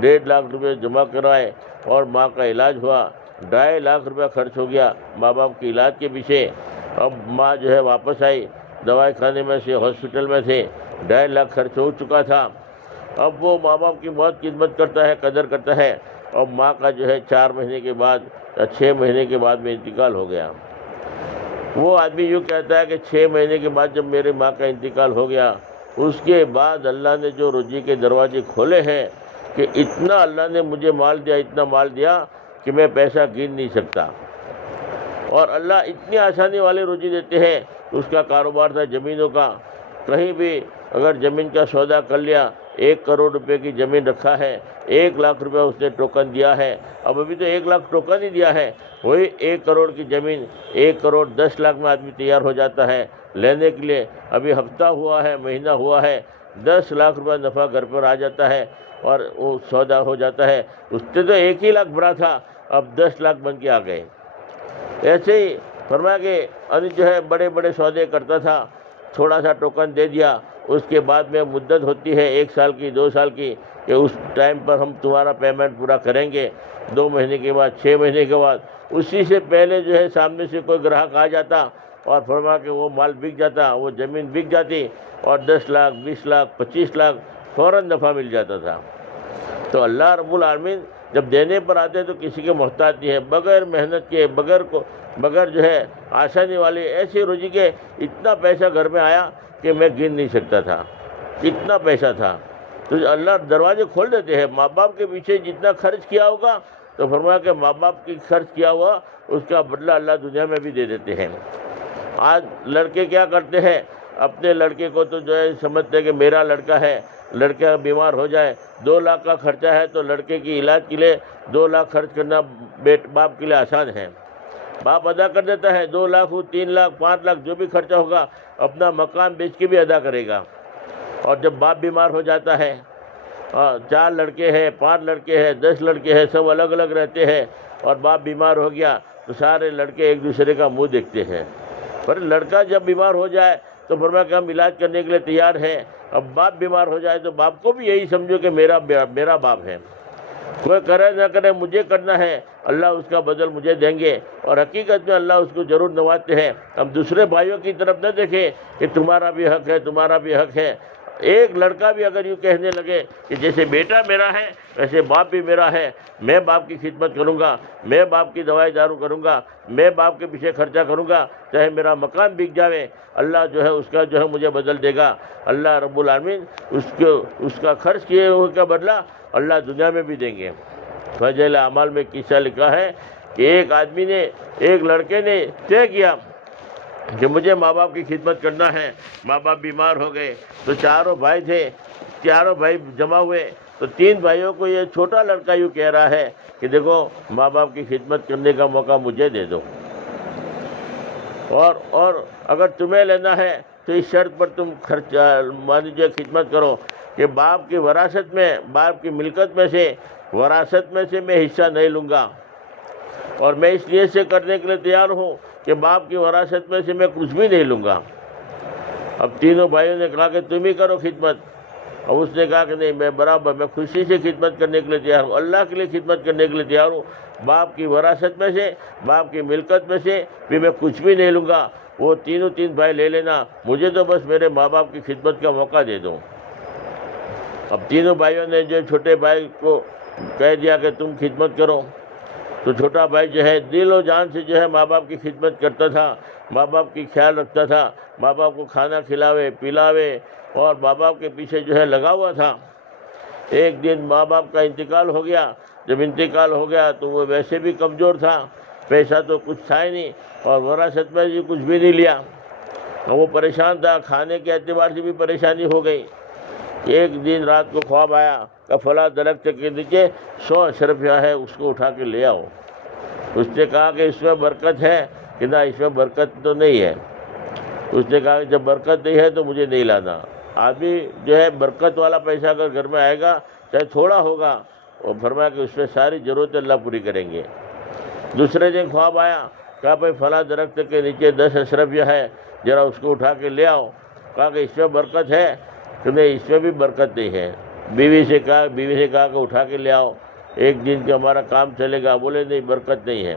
1.5 لاکھ روپے جمع کرائے اور ماں کا علاج ہوا۔ 2.5 لاکھ روپیہ خرچ ہو گیا ماں باپ کے علاج کے پیچھے۔ اب ماں جو ہے واپس آئی، دوائی خانے میں سے ہاسپٹل میں تھے، 2.5 لاکھ خرچ ہو چکا تھا۔ اب وہ ماں باپ کی بہت خدمت کرتا ہے، قدر کرتا ہے، اور ماں کا جو ہے 4 مہینے کے بعد یا 6 مہینے کے بعد میں انتقال ہو گیا۔ وہ آدمی یوں کہتا ہے کہ 6 مہینے کے بعد جب میری ماں کا انتقال ہو گیا اس کے بعد اللہ نے جو روزی کے دروازے کھولے ہیں کہ اتنا اللہ نے مجھے مال دیا، اتنا مال دیا کہ میں پیسہ گن نہیں سکتا۔ اور اللہ اتنی آسانی والی روزی دیتے ہیں۔ اس کا کاروبار تھا زمینوں کا، کہیں بھی اگر زمین کا سودا کر لیا، 1 کروڑ روپے کی زمین رکھا ہے، 1 لاکھ روپے اس نے ٹوکن دیا ہے۔ اب ابھی تو 1 لاکھ ٹوکن ہی دیا ہے، وہی 1 کروڑ کی زمین 1 کروڑ 10 لاکھ میں آدمی تیار ہو جاتا ہے لینے کے لیے۔ ابھی ہفتہ ہوا ہے، مہینہ ہوا ہے، 10 لاکھ روپے نفع گھر پر آ جاتا ہے اور وہ سودا ہو جاتا ہے۔ اس سے تو 1 ہی لاکھ بھرا تھا، اب 10 لاکھ بن کے آ گئے۔ ایسے ہی فرمایا کہ جو ہے بڑے بڑے سودے کرتا تھا، تھوڑا سا ٹوکن دے دیا، اس کے بعد میں مدت ہوتی ہے 1 سال کی 2 سال کی کہ اس ٹائم پر ہم تمہارا پیمنٹ پورا کریں گے، 2 مہینے کے بعد 6 مہینے کے بعد، اسی سے پہلے جو ہے سامنے سے کوئی گراہک آ جاتا اور فرما کہ وہ مال بک جاتا، وہ زمین بک جاتی اور 10 لاکھ 20 لاکھ 25 لاکھ فوراً نفع مل جاتا تھا۔ تو اللہ رب العالمین جب دینے پر آتے تو کسی کے محتاج نہیں ہے، بغیر محنت کے، بغیر جو ہے آسانی والی ایسی روزی کے اتنا پیسہ گھر میں آیا کہ میں گن نہیں سکتا تھا، اتنا پیسہ تھا۔ تو اللہ دروازے کھول دیتے ہیں۔ ماں باپ کے پیچھے جتنا خرچ کیا ہوگا تو فرمایا کہ ماں باپ کی خرچ کیا ہوا اس کا بدلہ اللہ دنیا میں بھی دے دیتے ہیں۔ آج لڑکے کیا کرتے ہیں، اپنے لڑکے کو تو جو ہے سمجھتے ہیں کہ میرا لڑکا ہے، لڑکا بیمار ہو جائے 2 لاکھ کا خرچہ ہے تو لڑکے کی علاج کے لیے 2 لاکھ خرچ کرنا باپ کے لیے آسان ہے، باپ ادا کر دیتا ہے، 2 لاکھ ہو 3 لاکھ 5 لاکھ جو بھی خرچہ ہوگا اپنا مکان بیچ کے بھی ادا کرے گا۔ اور جب باپ بیمار ہو جاتا ہے، 4 لڑکے ہیں 5 لڑکے ہیں 10 لڑکے ہیں، سب الگ الگ رہتے ہیں، اور باپ بیمار ہو گیا تو سارے لڑکے ایک دوسرے کا منہ دیکھتے ہیں۔ پر لڑکا جب بیمار ہو جائے تو فرمایا کہ ہم علاج کرنے کے لیے تیار ہیں، اب باپ بیمار ہو جائے تو باپ کو بھی یہی سمجھو کہ میرا باپ ہے، کوئی کرے نہ کرے مجھے کرنا ہے، اللہ اس کا بدل مجھے دیں گے، اور حقیقت میں اللہ اس کو ضرور نوازتے ہیں۔ ہم دوسرے بھائیوں کی طرف نہ دیکھیں کہ تمہارا بھی حق ہے تمہارا بھی حق ہے۔ ایک لڑکا بھی اگر یوں کہنے لگے کہ جیسے بیٹا میرا ہے ویسے باپ بھی میرا ہے، میں باپ کی خدمت کروں گا، میں باپ کی دوائی دارو کروں گا، میں باپ کے پیچھے خرچہ کروں گا، چاہے میرا مکان بک جاوے، اللہ جو ہے اس کا جو ہے مجھے بدل دے گا۔ اللہ رب العالمین اس کا خرچ کیے ہوئے کا بدلہ اللہ دنیا میں بھی دیں گے۔ فضائل اعمال میں قصہ لکھا ہے کہ ایک لڑکے نے طے کیا کہ مجھے ماں باپ کی خدمت کرنا ہے، ماں باپ بیمار ہو گئے تو 4 بھائی تھے، 4 بھائی جمع ہوئے تو 3 بھائیوں کو یہ چھوٹا لڑکا یوں کہہ رہا ہے کہ دیکھو ماں باپ کی خدمت کرنے کا موقع مجھے دے دو، اور اگر تمہیں لینا ہے تو اس شرط پر تم مان لیجیے خدمت کرو کہ باپ کی وراثت میں، باپ کی ملکت میں سے، وراثت میں سے میں حصہ نہیں لوں گا، اور میں اس لیے سے کرنے کے لیے تیار ہوں کہ باپ کی وراثت میں سے میں کچھ بھی نہیں لوں گا۔ اب تینوں بھائیوں نے کہا کہ تم ہی کرو خدمت، اور اس نے کہا کہ نہیں میں برابر، میں خوشی سے خدمت کرنے کے لیے تیار ہوں، اللہ کے لیے خدمت کرنے کے لیے تیار ہوں، باپ کی وراثت میں سے، باپ کی ملکت میں سے بھی میں کچھ بھی نہیں لوں گا، وہ تین بھائی لے لینا، مجھے تو بس میرے ماں باپ کی خدمت کا موقع دے دو۔ اب تینوں بھائیوں نے جو چھوٹے بھائی کو کہہ دیا کہ تم خدمت کرو، تو چھوٹا بھائی جو ہے دل و جان سے جو ہے ماں باپ کی خدمت کرتا تھا، ماں باپ کی خیال رکھتا تھا، ماں باپ کو کھانا کھلاوے پلاوے اور ماں باپ کے پیچھے جو ہے لگا ہوا تھا۔ ایک دن ماں باپ کا انتقال ہو گیا، جب انتقال ہو گیا تو وہ ویسے بھی کمزور تھا، پیسہ تو کچھ تھا ہی نہیں اور وراثت میں بھی کچھ بھی نہیں لیا، اور وہ پریشان تھا، کھانے کے اعتبار سے بھی پریشانی ہو گئی۔ ایک دن رات کو خواب آیا کہ فلاں درخت کے نیچے 100 اشرفیہ ہے، اس کو اٹھا کے لے آؤ۔ اس نے کہا کہ اس میں برکت ہے کہ نہ، اس میں برکت تو نہیں ہے۔ اس نے کہا کہ جب برکت نہیں ہے تو مجھے نہیں لانا۔ آدمی جو ہے برکت والا پیسہ اگر گھر میں آئے گا چاہے تھوڑا ہوگا، اور فرمایا کہ اس میں ساری ضرورتیں اللہ پوری کریں گے۔ دوسرے دن خواب آیا، کہا بھائی فلاں درخت کے نیچے 10 اشرفیہ ہے، ذرا اس کو اٹھا کے لے آؤ۔ کہا کہ اس میں برکت ہے کہ نہیں، اس میں بھی برکت نہیں ہے۔ بیوی سے کہا کہ اٹھا کے لے آؤ، ایک دن کا ہمارا کام چلے گا۔ بولے نہیں، برکت نہیں ہے۔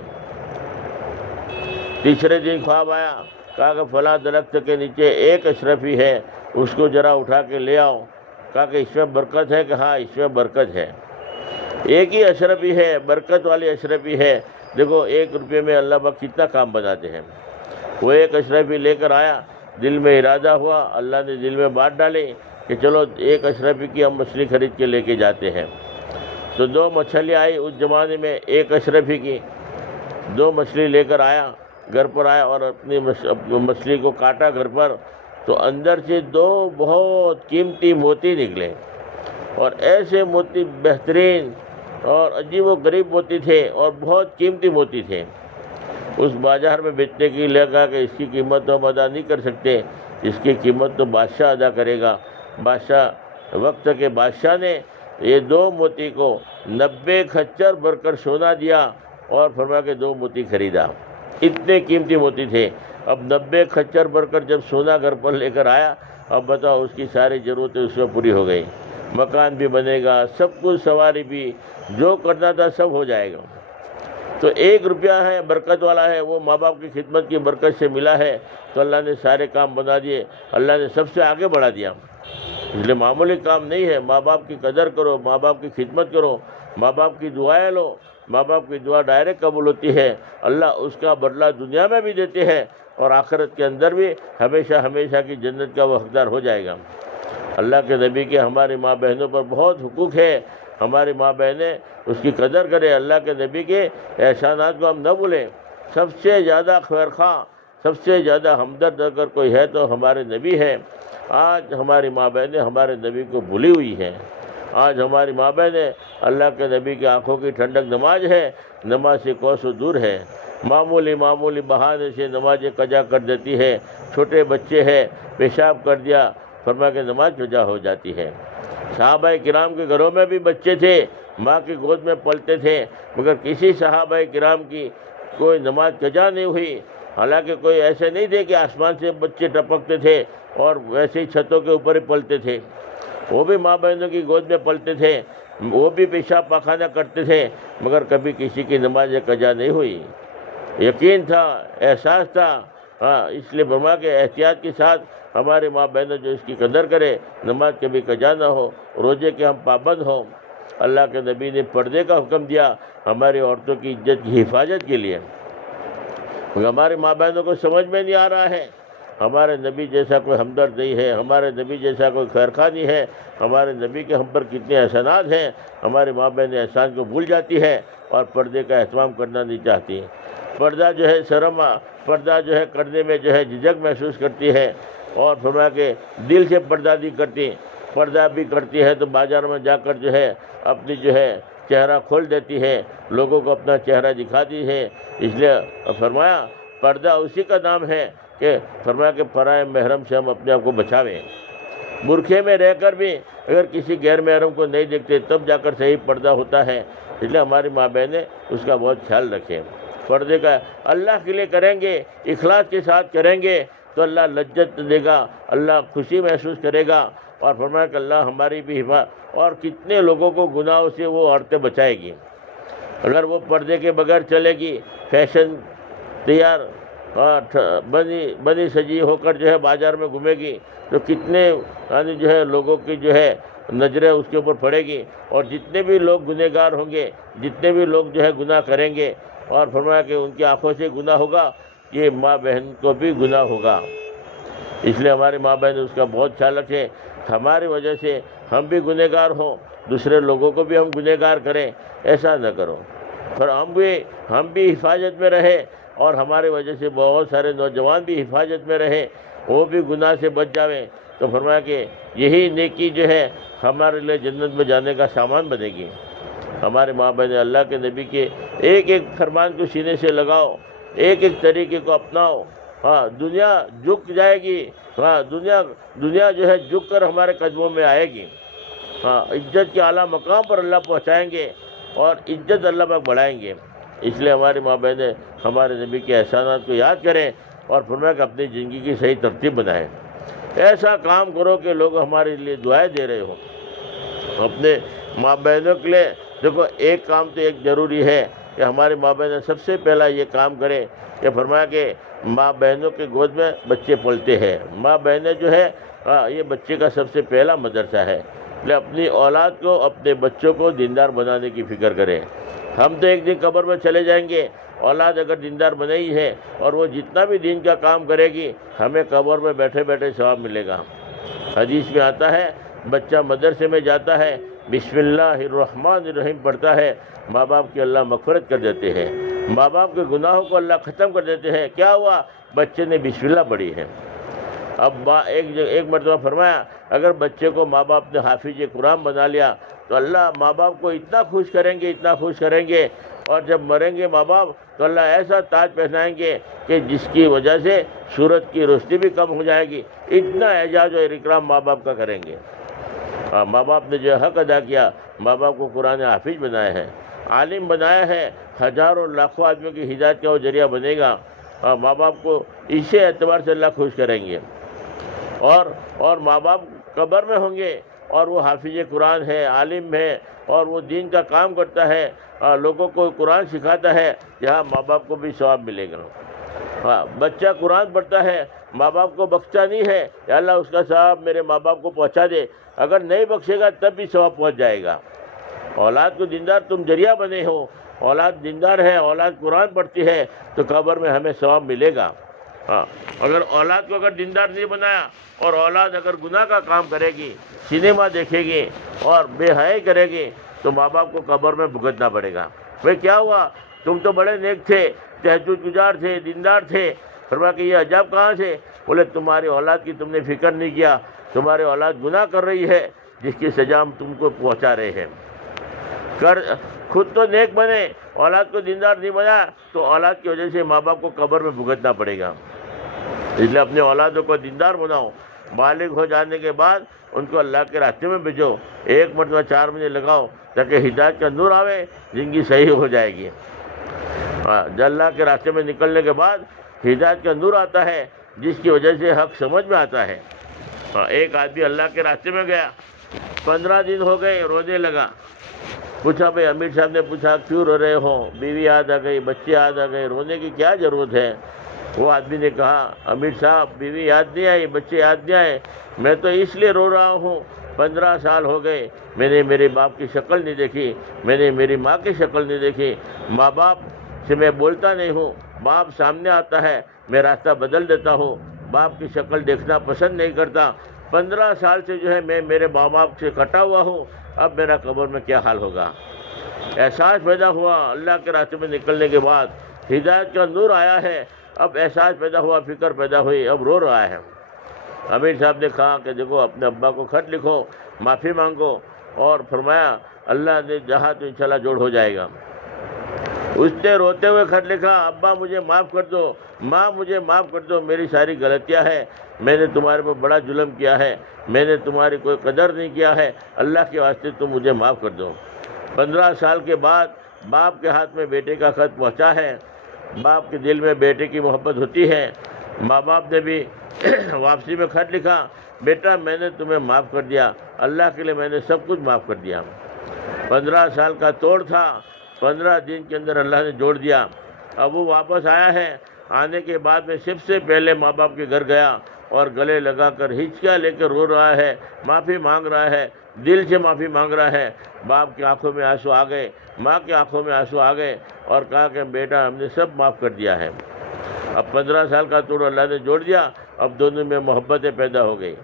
تیسرے دن خواب آیا، کہا کہ فلاں درخت کے نیچے 1 اشرفی ہے، اس کو ذرا اٹھا کے لے آؤ۔ کہا کہ اس میں برکت ہے کہ ہاں اس میں برکت ہے۔ ایک ہی اشرفی ہے، برکت والی اشرفی ہے۔ دیکھو 1 روپے میں اللہ پاک کتنا کام بناتے ہیں۔ وہ 1 اشرفی لے کر آیا، دل میں ارادہ ہوا، اللہ نے دل میں بات ڈالی کہ چلو 1 اشرفی کی ہم مچھلی خرید کے لے کے جاتے ہیں۔ تو 2 مچھلی آئی، اس زمانے میں 1 اشرفی کی 2 مچھلی لے کر آیا، گھر پر آیا اور اپنی مچھلی کو کاٹا گھر پر، تو اندر سے 2 بہت قیمتی موتی نکلے، اور ایسے موتی بہترین اور عجیب و غریب موتی تھے اور بہت قیمتی موتی تھے۔ اس بازار میں بیچنے کے لیے کہا کہ اس کی قیمت تو ہم ادا نہیں کر سکتے، اس کی قیمت تو بادشاہ ادا کرے گا۔ وقت کے بادشاہ نے یہ 2 موتی کو 90 کھچر بھر کر سونا دیا اور فرمایا کہ 2 موتی خریدا۔ اتنے قیمتی موتی تھے۔ اب 90 کھچر بھر کر جب سونا گھر پر لے کر آیا، اب بتاؤ اس کی ساری ضرورتیں اس میں پوری ہو گئی، مکان بھی بنے گا، سب کچھ، سواری بھی، جو کرنا تھا سب ہو جائے گا۔ تو 1 روپیہ ہے برکت والا ہے، وہ ماں باپ کی خدمت کی برکت سے ملا ہے، تو اللہ نے سارے کام بنا دیے، اللہ نے سب سے آگے بڑھا دیا۔ اس لیے معمولی کام نہیں ہے، ماں باپ کی قدر کرو، ماں باپ کی خدمت کرو، ماں باپ کی دعائیں لو، ماں باپ کی دعا ڈائریکٹ قبول ہوتی ہے، اللہ اس کا بدلہ دنیا میں بھی دیتے ہیں اور آخرت کے اندر بھی ہمیشہ ہمیشہ کی جنت کا وہ حقدار ہو جائے گا۔ اللہ کے نبی کے ہماری ماں بہنوں پر بہت حقوق ہے، ہماری ماں بہنیں اس کی قدر کریں، اللہ کے نبی کے احسانات کو ہم نہ بھولیں۔ سب سے زیادہ خیرخواہ، سب سے زیادہ ہمدرد اگر کوئی ہے تو ہمارے نبی ہے۔ آج ہماری ماں بہنیں ہمارے نبی کو بھولی ہوئی ہیں، آج ہماری ماں بہنیں اللہ کے نبی کی آنکھوں کی ٹھنڈک نماز ہے، نماز سے کوسوں دور ہے، معمولی بہانے سے نمازیں قضا کر دیتی ہے۔ چھوٹے بچے ہیں، پیشاب کر دیا، فرما کے نماز قضا ہو جاتی ہے۔ صحابہ کرام کے گھروں میں بھی بچے تھے، ماں کی گود میں پلتے تھے، مگر کسی صحابہ کرام کی کوئی نماز قضا نہیں ہوئی۔ حالانکہ کوئی ایسے نہیں تھے کہ آسمان سے بچے ٹپکتے تھے اور ویسے ہی چھتوں کے اوپر ہی پلتے تھے، وہ بھی ماں بہنوں کی گود میں پلتے تھے، وہ بھی پیشاب پاخانہ کرتے تھے، مگر کبھی کسی کی نماز قضا نہیں ہوئی۔ یقین تھا، احساس تھا، اس لیے فرما کے احتیاط کے ساتھ ہماری ماں بہنوں جو اس کی قدر کرے، نماز کبھی قضا نہ ہو، روزے کے ہم پابند ہوں۔ اللہ کے نبی نے پردے کا حکم دیا ہماری عورتوں کی عزت کی حفاظت کے لیے، مگر ہماری ماں بہنوں کو سمجھ میں نہیں آ رہا ہے۔ ہمارے نبی جیسا کوئی ہمدرد نہیں ہے، ہمارے نبی جیسا کوئی خیرخواہ نہیں ہے، ہمارے نبی کے ہم پر کتنے احسانات ہیں، ہماری ماں بہنیں احسان کو بھول جاتی ہے اور پردے کا اہتمام کرنا نہیں چاہتی۔ پردہ جو ہے شرم، پردہ جو ہے کرنے میں جو ہے جھجک محسوس کرتی ہے، اور فرمایا کہ دل سے پردہ نہیں کرتی، پردہ بھی کرتی ہے تو بازار میں جا کر جو ہے اپنی جو ہے چہرہ کھول دیتی ہے، لوگوں کو اپنا چہرہ دکھاتی ہے۔ اس لیے فرمایا پردہ اسی کا نام ہے کہ فرمایا کہ پرائے محرم سے ہم اپنے آپ کو بچاویں۔ برقعے میں رہ کر بھی اگر کسی غیر محرم کو نہیں دیکھتے تب جا کر صحیح پردہ ہوتا ہے۔ اس لیے ہماری ماں بہنیں اس کا بہت خیال رکھیں۔ پردے کا اللہ کے لیے کریں گے، اخلاص کے ساتھ کریں گے تو اللہ لذت دے گا، اللہ خوشی محسوس کرے گا، اور فرمایا کہ اللہ ہماری بھی حفاظت، اور کتنے لوگوں کو گناہوں سے وہ عورتیں بچائے گی۔ اگر وہ پردے کے بغیر چلے گی، فیشن تیار بنی سجی ہو کر جو ہے بازار میں گھومے گی، تو کتنے یعنی جو ہے لوگوں کی جو ہے نظریں اس کے اوپر پڑے گی، اور جتنے بھی لوگ گنہگار ہوں گے، جتنے بھی لوگ جو ہے گناہ کریں گے، اور فرمایا کہ ان کی آنکھوں سے گناہ ہوگا، یہ ماں بہن کو بھی گناہ ہوگا۔ اس لیے ہماری ماں بہن اس کا بہت خیال رکھیں، ہماری وجہ سے ہم بھی گنہگار ہوں، دوسرے لوگوں کو بھی ہم گنہگار کریں، ایسا نہ کرو، پھر ہم بھی حفاظت میں رہیں، اور ہماری وجہ سے بہت سارے نوجوان بھی حفاظت میں رہیں، وہ بھی گناہ سے بچ جاویں۔ تو فرمایا کہ یہی نیکی جو ہے ہمارے لیے جنت میں جانے کا سامان بنے گی۔ ہمارے ماں بہن اللہ کے نبی کے ایک ایک فرمان کو سینے سے لگاؤ، ایک ایک طریقے کو اپناؤ، دنیا جھک جائے گی، دنیا جو ہے جھک کر ہمارے قدموں میں آئے گی، عزت کے اعلیٰ مقام پر اللہ پہنچائیں گے اور عزت اللہ پر بڑھائیں گے۔ اس لیے ہماری ماں بہنیں ہمارے نبی کے احسانات کو یاد کریں اور فرمایا کہ اپنی زندگی کی صحیح ترتیب بنائیں۔ ایسا کام کرو کہ لوگ ہمارے لیے دعائیں دے رہے ہوں۔ اپنے ماں بہنوں کے لیے دیکھو، ایک کام تو ایک ضروری ہے کہ ہماری ماں بہنیں سب سے پہلا یہ کام کریں کہ فرمایا کہ ماں بہنوں کے گود میں بچے پلتے ہیں، ماں بہنیں جو ہے یہ بچے کا سب سے پہلا مدرسہ ہے۔ لے اپنی اولاد کو، اپنے بچوں کو دیندار بنانے کی فکر کریں۔ ہم تو ایک دن قبر میں چلے جائیں گے، اولاد اگر دیندار بنی ہے اور وہ جتنا بھی دین کا کام کرے گی، ہمیں قبر میں بیٹھے بیٹھے ثواب ملے گا۔ حدیث میں آتا ہے، بچہ مدرسے میں جاتا ہے، بسم اللہ الرحمن الرحیم پڑھتا ہے، ماں باپ کی اللہ مغفرت کر دیتے ہیں، ماں باپ کے گناہوں کو اللہ ختم کر دیتے ہیں۔ کیا ہوا؟ بچے نے بسم اللہ پڑھی ہے۔ اب ایک مرتبہ فرمایا، اگر بچے کو ماں باپ نے حافظ قرآن بنا لیا تو اللہ ماں باپ کو اتنا خوش کریں گے، اتنا خوش کریں گے، اور جب مریں گے ماں باپ تو اللہ ایسا تاج پہنائیں گے کہ جس کی وجہ سے سورج کی روشنی بھی کم ہو جائے گی، اتنا اعزاز اور اکرام ماں باپ کا کریں گے۔ ماں باپ نے جو حق ادا کیا، ماں باپ کو قرآن حافظ بنایا ہے، عالم بنایا ہے، ہزاروں لاکھوں آدمیوں کی ہدایت کا وہ ذریعہ بنے گا. ماں باپ کو اسی اعتبار سے اللہ خوش کریں گے. اور ماں باپ قبر میں ہوں گے اور وہ حافظ قرآن ہے، عالم ہے، اور وہ دین کا کام کرتا ہے، لوگوں کو قرآن سکھاتا ہے، یہاں ماں باپ کو بھی ثواب ملے گا. بچہ قرآن پڑھتا ہے، ماں باپ کو بخشتا نہیں ہے، یا اللہ اس کا ثواب میرے ماں باپ کو پہنچا دے. اگر نہیں بخشے گا تب بھی ثواب پہنچ جائے گا. اولاد کو دیندار تم ذریعہ بنے ہو، اولاد دیندار ہے، اولاد قرآن پڑھتی ہے تو قبر میں ہمیں ثواب ملے گا. اگر اولاد کو اگر دیندار نہیں بنایا اور اولاد اگر گناہ کا کام کرے گی، سنیما دیکھے گی اور بے حیائی کرے گی تو ماں باپ کو قبر میں بھگتنا پڑے گا. بھئی کیا ہوا، تم تو بڑے نیک تھے، تہجد گزار تھے، دیندار تھے. فرمایا کہ یہ عجب کہاں سے؟ بولے تمہاری اولاد کی تم نے فکر نہیں کیا، تمہاری اولاد گناہ کر رہی ہے جس کی سزا ہم تم کو پہنچا رہے ہیں. خود تو نیک بنے، اولاد کو دیندار نہیں بنا تو اولاد کی وجہ سے ماں باپ کو قبر میں بھگتنا پڑے گا. اس لیے اپنے اولادوں کو دیندار بناؤ. بالغ ہو جانے کے بعد ان کو اللہ کے راستے میں بھیجو. 1 مرتبہ 4 مہینے لگاؤ تاکہ ہدایت کا نور آوے، زندگی صحیح ہو جائے گی. اللہ کے راستے میں نکلنے کے بعد ہدایت کا نور آتا ہے جس کی وجہ سے حق سمجھ میں آتا ہے. ایک آدمی اللہ کے راستے میں گیا، 15 دن ہو گئے، رونے لگا. پوچھا بھائی، امیر صاحب نے پوچھا کیوں رو رہے ہو؟ بیوی یاد آ گئی، بچے یاد آ گئے، رونے کی کیا ضرورت ہے؟ وہ آدمی نے کہا امیر صاحب بیوی یاد نہیں آئی، بچے یاد نہیں آئے، میں تو اس لیے رو رہا ہوں 15 سال ہو گئے میں نے میرے باپ کی شکل نہیں دیکھی، میں نے میری ماں کی شکل نہیں دیکھی. ماں باپ سے میں بولتا نہیں ہوں، باپ سامنے آتا ہے میں راستہ بدل دیتا ہوں، باپ کی شکل دیکھنا پسند نہیں کرتا. 15 سال سے جو ہے میں میرے ماں باپ سے کٹا ہوا ہوں، اب میرا قبر میں کیا حال ہوگا؟ احساس پیدا ہوا اللہ کے راستے میں نکلنے کے بعد، ہدایت کا نور آیا ہے، اب احساس پیدا ہوا، فکر پیدا ہوئی، اب رو رہا ہے. امیر صاحب نے کہا کہ دیکھو اپنے ابا کو خط لکھو، معافی مانگو، اور فرمایا اللہ نے چاہا تو انشاءاللہ جوڑ ہو جائے گا. اس نے روتے ہوئے خط لکھا، ابا مجھے معاف کر دو، ماں مجھے معاف کر دو، میری ساری غلطیاں ہیں، میں نے تمہارے پر بڑا ظلم کیا ہے، میں نے تمہاری کوئی قدر نہیں کیا ہے، اللہ کے واسطے تم مجھے معاف کر دو. 15 سال کے بعد باپ کے ہاتھ میں بیٹے کا خط پہنچا ہے. باپ کے دل میں بیٹے کی محبت ہوتی ہے. ماں باپ نے بھی واپسی میں خط لکھا، بیٹا میں نے تمہیں معاف کر دیا، اللہ کے لیے میں نے سب کچھ معاف کر دیا. 15 سال کا توڑ تھا، 15 دن کے اندر اللہ نے جوڑ دیا. اب وہ واپس آیا ہے. آنے کے بعد میں سب سے پہلے ماں باپ کے گھر گیا اور گلے لگا کر ہچکیاں لے کر رو رہا ہے، معافی مانگ رہا ہے، دل سے معافی مانگ رہا ہے. باپ کی آنکھوں میں آنسو آ گئے، ماں کی آنکھوں میں آنسو آ گئے، اور کہا کہ بیٹا ہم نے سب معاف کر دیا ہے. اب 15 سال کا توڑ اللہ نے جوڑ دیا. اب دونوں میں محبتیں پیدا ہو گئی،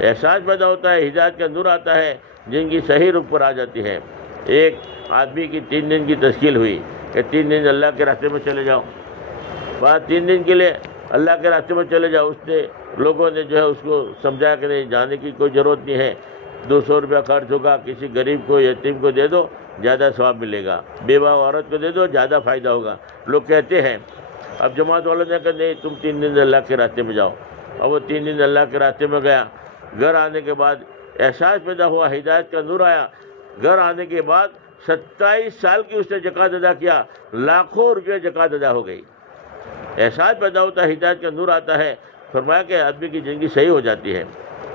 احساس پیدا ہوتا ہے، ہدایت کا نور آتا ہے، جن کی صحیح رخ پر آ جاتی ہے. ایک آدمی کی 3 دن کی تشکیل ہوئی کہ 3 دن اللہ کے راستے میں چلے جاؤ. بعد 3 دن کے لیے اللہ کے راستے میں چلے جاؤ. اس نے لوگوں نے جو ہے اس کو سمجھایا کہ نہیں جانے کی کوئی ضرورت نہیں ہے، 200 روپیہ خرچ ہوگا، کسی غریب کو یتیم کو دے دو زیادہ ثواب ملے گا، بیوہ عورت کو دے دو زیادہ فائدہ ہوگا، لوگ کہتے ہیں. اب جماعت والوں نے کہا نہیں تم 3 دن اللہ کے راستے میں جاؤ. اب وہ 3 دن اللہ کے راستے میں گیا. گھر آنے کے بعد احساس پیدا ہوا، ہدایت کا نور آیا. گھر آنے کے بعد 27 سال کی اس نے زکوٰۃ ادا کیا، لاکھوں روپے زکوٰۃ ادا ہو گئی. احساس پیدا ہوتا ہے، ہدایت کا نور آتا ہے. فرمایا کہ آدمی کی زندگی صحیح ہو جاتی ہے.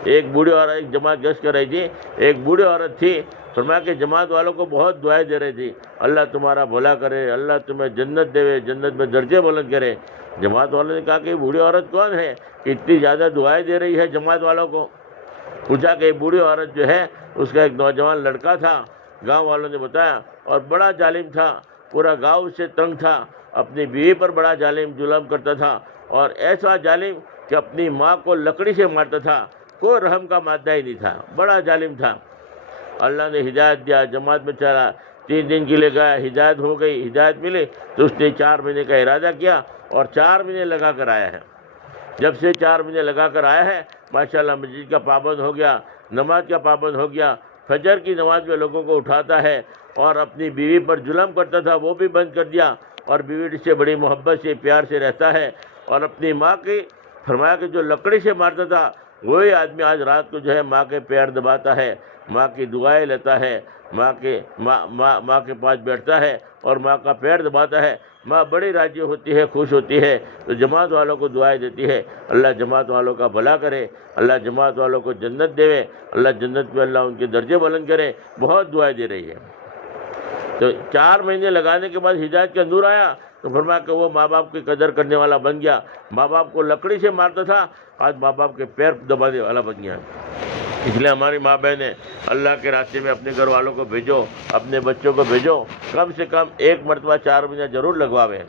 ایک بوڑھی عورت ایک جماعت گشت کر رہی تھی، ایک بوڑھی عورت تھی. فرمایا کہ جماعت والوں کو بہت دعائیں دے رہی تھی، اللہ تمہارا بھلا کرے، اللہ تمہیں جنت دے، جنت میں درجے بلند کرے. جماعت والوں نے کہا کہ بوڑھی عورت کون ہے کہ اتنی زیادہ دعائیں دے رہی ہے جماعت والوں کو؟ پوچھا کہ بوڑھی عورت جو ہے اس کا ایک نوجوان لڑکا تھا، گاؤں والوں نے بتایا، اور بڑا ظالم تھا، پورا گاؤں اس سے تنگ تھا، اپنی بیوی پر بڑا ظلم کرتا تھا، اور ایسا ظالم کہ اپنی ماں کو لکڑی سے مارتا تھا، کوئی رحم کا مادہ ہی نہیں تھا، بڑا ظالم تھا. اللہ نے ہدایت دیا، جماعت میں چلا. 3 دن کے لیے گیا، ہدایت ہو گئی، ہدایت ملی تو اس نے 4 مہینے کا ارادہ کیا اور 4 مہینے لگا کر آیا ہے. جب سے 4 مہینے لگا کر آیا ہے ماشاءاللہ مسجد کا پابند ہو گیا، نماز کا پابند ہو گیا. فجر کی نماز میں لوگوں کو اٹھاتا ہے، اور اپنی بیوی پر ظلم کرتا تھا وہ بھی بند کر دیا، اور بیوی سے بڑی محبت سے پیار سے رہتا ہے. اور اپنی ماں کی فرمایا کہ جو لکڑی سے مارتا تھا وہی آدمی آج رات کو جو ہے ماں کے پیر دباتا ہے، ماں کی دعائیں لیتا ہے، ماں کے پاس بیٹھتا ہے اور ماں کا پیر دباتا ہے، ماں بڑی راضی ہوتی ہے، خوش ہوتی ہے، تو جماعت والوں کو دعائیں دیتی ہے، اللہ جماعت والوں کا بھلا کرے، اللہ جماعت والوں کو جنت دے، اللہ جنت میں اللہ ان کے درجے بلند کرے، بہت دعائیں دے رہی ہے۔ تو 4 مہینے لگانے کے بعد ہدایت کا نور آیا تو فرمایا کہ وہ ماں باپ کی قدر کرنے والا بن گیا، ماں باپ کو لکڑی سے مارتا تھا، آج ماں باپ کے پیر دبانے والا بن گیا۔ اس لیے ہماری ماں بہنیں اللہ کے راستے میں اپنے گھر والوں کو بھیجو، اپنے بچوں کو بھیجو، کم سے کم 1 مرتبہ 4 مہینے ضرور لگواویں۔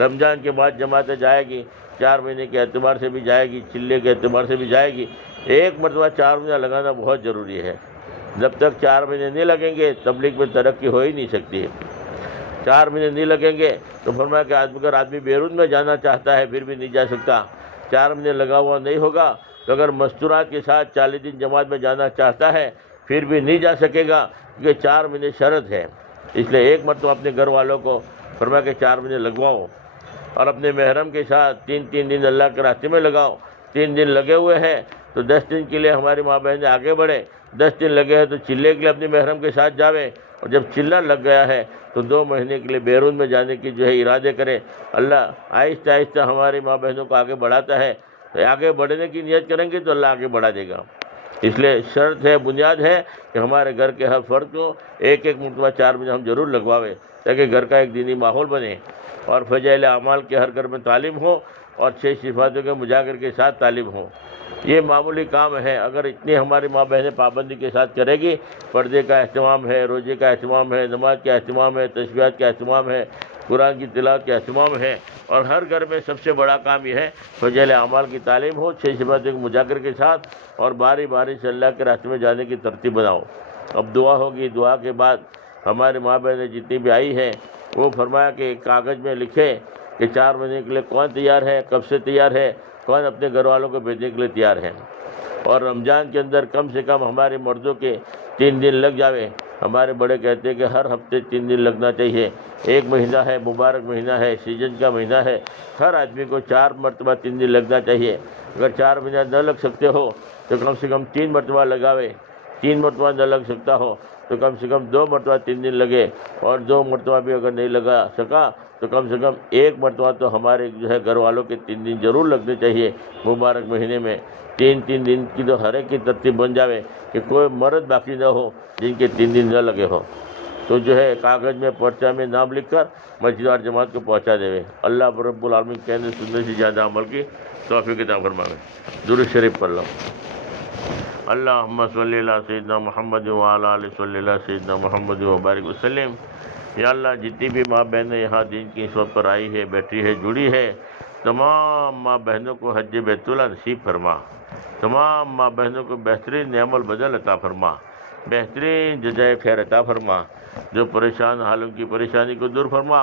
رمضان کے بعد جماعتیں جائے گی، 4 مہینے کے اعتبار سے بھی جائے گی، چلے کے اعتبار سے بھی جائے گی، 1 مرتبہ 4 مہینہ لگانا بہت ضروری ہے۔ جب تک 4 مہینے نہیں لگیں گے تبلیغ میں ترقی ہو ہی نہیں سکتی۔ 4 مہینے نہیں لگیں گے تو فرمایا کہ اگر آدمی بیرون میں جانا چاہتا ہے پھر بھی نہیں جا سکتا۔ 4 مہینے لگا ہوا نہیں ہوگا تو اگر مستورات کے ساتھ 40 دن جماعت میں جانا چاہتا ہے پھر بھی نہیں جا سکے گا، کیونکہ 4 مہینے شرط ہے۔ اس لیے 1 مرتبہ اپنے گھر والوں کو فرمایا کہ 4 مہینے لگواؤ، اور اپنے محرم کے ساتھ 3 دن اللہ کے راستے میں لگاؤ۔ 3 دن لگے ہوئے ہیں تو 10 دن کے لیے ہماری ماں بہنیں آگے بڑھیں، 10 دن لگے ہیں تو چلے کے لیے اپنے محرم کے ساتھ جاویں، اور جب چلہ لگ گیا ہے تو 2 مہینے کے لیے بیرون میں جانے کی ارادے کریں۔ اللہ آہستہ آہستہ ہماری ماں بہنوں کو آگے بڑھاتا ہے، تو آگے بڑھنے کی نیت کریں گے تو اللہ آگے بڑھا دے گا۔ اس لیے شرط ہے، بنیاد ہے کہ ہمارے گھر کے ہر فرد کو 1 مرتبہ 4 مہینے ہم ضرور لگواویں، تاکہ گھر کا ایک دینی ماحول بنے اور فضائل اعمال کے ہر گھر میں تعلیم ہو اور 6 صفاتوں کے مجاگر کے ساتھ تعلیم ہو۔ یہ معمولی کام ہے، اگر اتنی ہماری ماں بہنیں پابندی کے ساتھ کرے گی، پردے کا اہتمام ہے، روزے کا اہتمام ہے، نماز کا اہتمام ہے، تسبیحات کا اہتمام ہے، قرآن کی تلاوت کا اہتمام ہے، اور ہر گھر میں سب سے بڑا کام یہ ہے فضائل اعمال کی تعلیم ہو 6 صفاتوں کے مجاگر کے ساتھ، اور باری باری سے اللہ کے راستے میں جانے کی ترتیب بناؤ۔ اب دعا ہوگی، دعا کے بعد ہماری ماں بہنیں جتنی بھی آئی ہیں وہ فرمایا کہ ایک کاغذ میں لکھے کہ 4 مہینے کے لیے کون تیار ہے، کب سے تیار ہے، کون اپنے گھر والوں کو بھیجنے کے لیے تیار ہے۔ اور رمضان کے اندر کم سے کم ہمارے مردوں کے 3 دن لگ جاوے۔ ہمارے بڑے کہتے ہیں کہ ہر ہفتے 3 دن لگنا چاہیے۔ 1 مہینہ ہے، مبارک مہینہ ہے، سیزن کا مہینہ ہے، ہر آدمی کو 4 مرتبہ 3 دن لگنا چاہیے۔ اگر 4 مہینہ نہ لگ سکتے ہو تو کم سے کم 3 مرتبہ لگاوے، 3 مرتبہ نہ لگ سکتا ہو تو کم سے کم 2 مرتبہ 3 دن لگے، اور 2 مرتبہ بھی اگر نہیں لگا سکا تو کم سے کم 1 مرتبہ تو ہمارے گھر والوں کے 3 دن ضرور لگنے چاہیے مبارک مہینے میں۔ 3 دن کی تو ہر ایک کی ترتیب بن جاوے کہ کوئی مرد باقی نہ ہو جن کے 3 دن نہ لگے ہو، تو کاغذ میں پرچہ میں نام لکھ کر مسجد اور جماعت کو پہنچا دے۔ اللہ رب العالمین کہنے سننے سے زیادہ عمل کی توفیق عطا فرمائے۔ درود شریف پڑھ لو۔ اللہم صلی علی سیدنا محمد وعلی آلہ صلی علی سیدنا محمد وبارک وسلم۔ یا اللہ جتنی بھی ماں بہنیں یہاں دین کی صحبت پر آئی ہے، بیٹھی ہے، جڑی ہے، تمام ماں بہنوں کو حج بیت اللہ نصیب فرما، تمام ماں بہنوں کو بہترین نعم البدل عطا فرما، بہترین جزائے خیر عطا فرما، جو پریشان حالوں کی پریشانی کو دور فرما،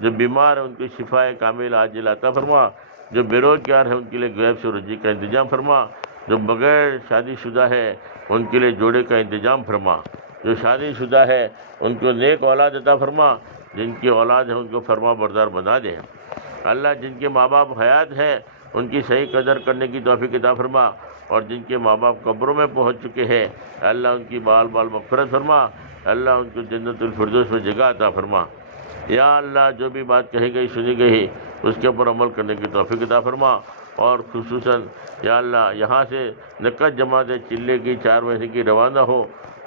جو بیمار ہیں ان کی شفا کامل عاجل عطا فرما، جو بے روزگار ہیں ان کے لیے غیب سے روزی کا انتظام فرما، جو بغیر شادی شدہ ہے ان کے لیے جوڑے کا انتظام فرما، جو شادی شدہ ہے ان کو نیک اولاد عطا فرما، جن کی اولاد ہے ان کو فرما بردار بنا دے۔ اللہ جن کے ماں باپ حیات ہیں ان کی صحیح قدر کرنے کی توفیق عطا فرما، اور جن کے ماں باپ قبروں میں پہنچ چکے ہیں اللہ ان کی بال مغفرت فرما، اللہ ان کو جنت الفردوس میں جگہ عطا فرما۔ یا اللہ جو بھی بات کہی گئی سنی گئی اس کے اوپر عمل کرنے کی توفیق عطا فرما، اور خصوصاً یا اللہ یہاں سے نقد جماعت چلے کی 4 مہینے کی روانہ ہو،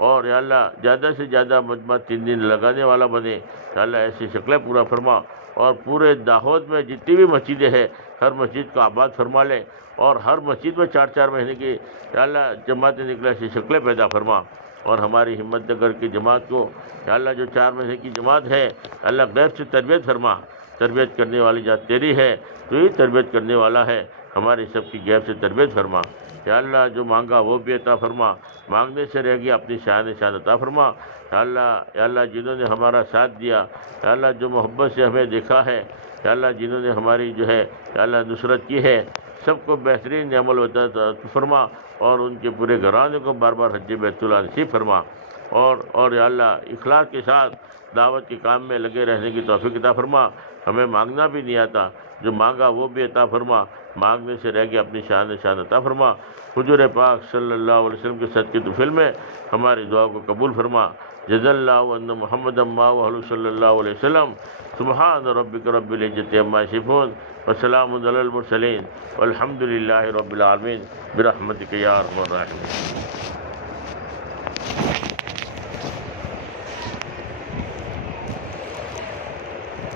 اور یا اللہ زیادہ سے زیادہ مجمع 3 دن لگانے والا بنے، یا اللہ ایسی شکلیں پورا فرما، اور پورے داہود میں جتنی بھی مسجدیں ہیں ہر مسجد کو آباد فرما لے، اور ہر مسجد میں 4 مہینے کی یا اللہ جماعتیں نکلے ایسی شکلیں پیدا فرما، اور ہماری ہمت نگر کی جماعت کو یا اللہ جو 4 مہینے کی جماعت ہے اللہ غیب سے تربیت فرما، تربیت کرنے والی ذات تیری ہے، تو ہی تربیت کرنے والا ہے، ہماری سب کی غیب سے تربیت فرما۔ یا اللہ جو مانگا وہ بھی عطا فرما، مانگنے سے رہ گیا اپنی شان عطا فرما۔ یا اللہ جنہوں نے ہمارا ساتھ دیا، یا اللہ جو محبت سے ہمیں دیکھا ہے، یا اللہ جنہوں نے ہماری یا اللہ نصرت کی ہے، سب کو بہترین نعم العطا فرما، اور ان کے پورے گھرانے کو بار بار حج بیت اللہ نصیب فرما، اور یا اللہ اخلاص کے ساتھ دعوت کے کام میں لگے رہنے کی توفیق عطا فرما۔ ہمیں مانگنا بھی نہیں آتا، جو مانگا وہ بھی عطا فرما، مانگنے سے رہ گیا اپنی شان عطا فرما۔ حضور پاک صلی اللہ علیہ وسلم کے صدقے طفل میں ہماری دعا کو قبول فرما۔ جزا اللہ ان محمد صلی اللہ علیہ وسلم۔ سبحان ربک رب العزت عما یصفون وسلام علی المرسلین والحمد للہ رب العالمین برحمتک یا ارحم الراحمین۔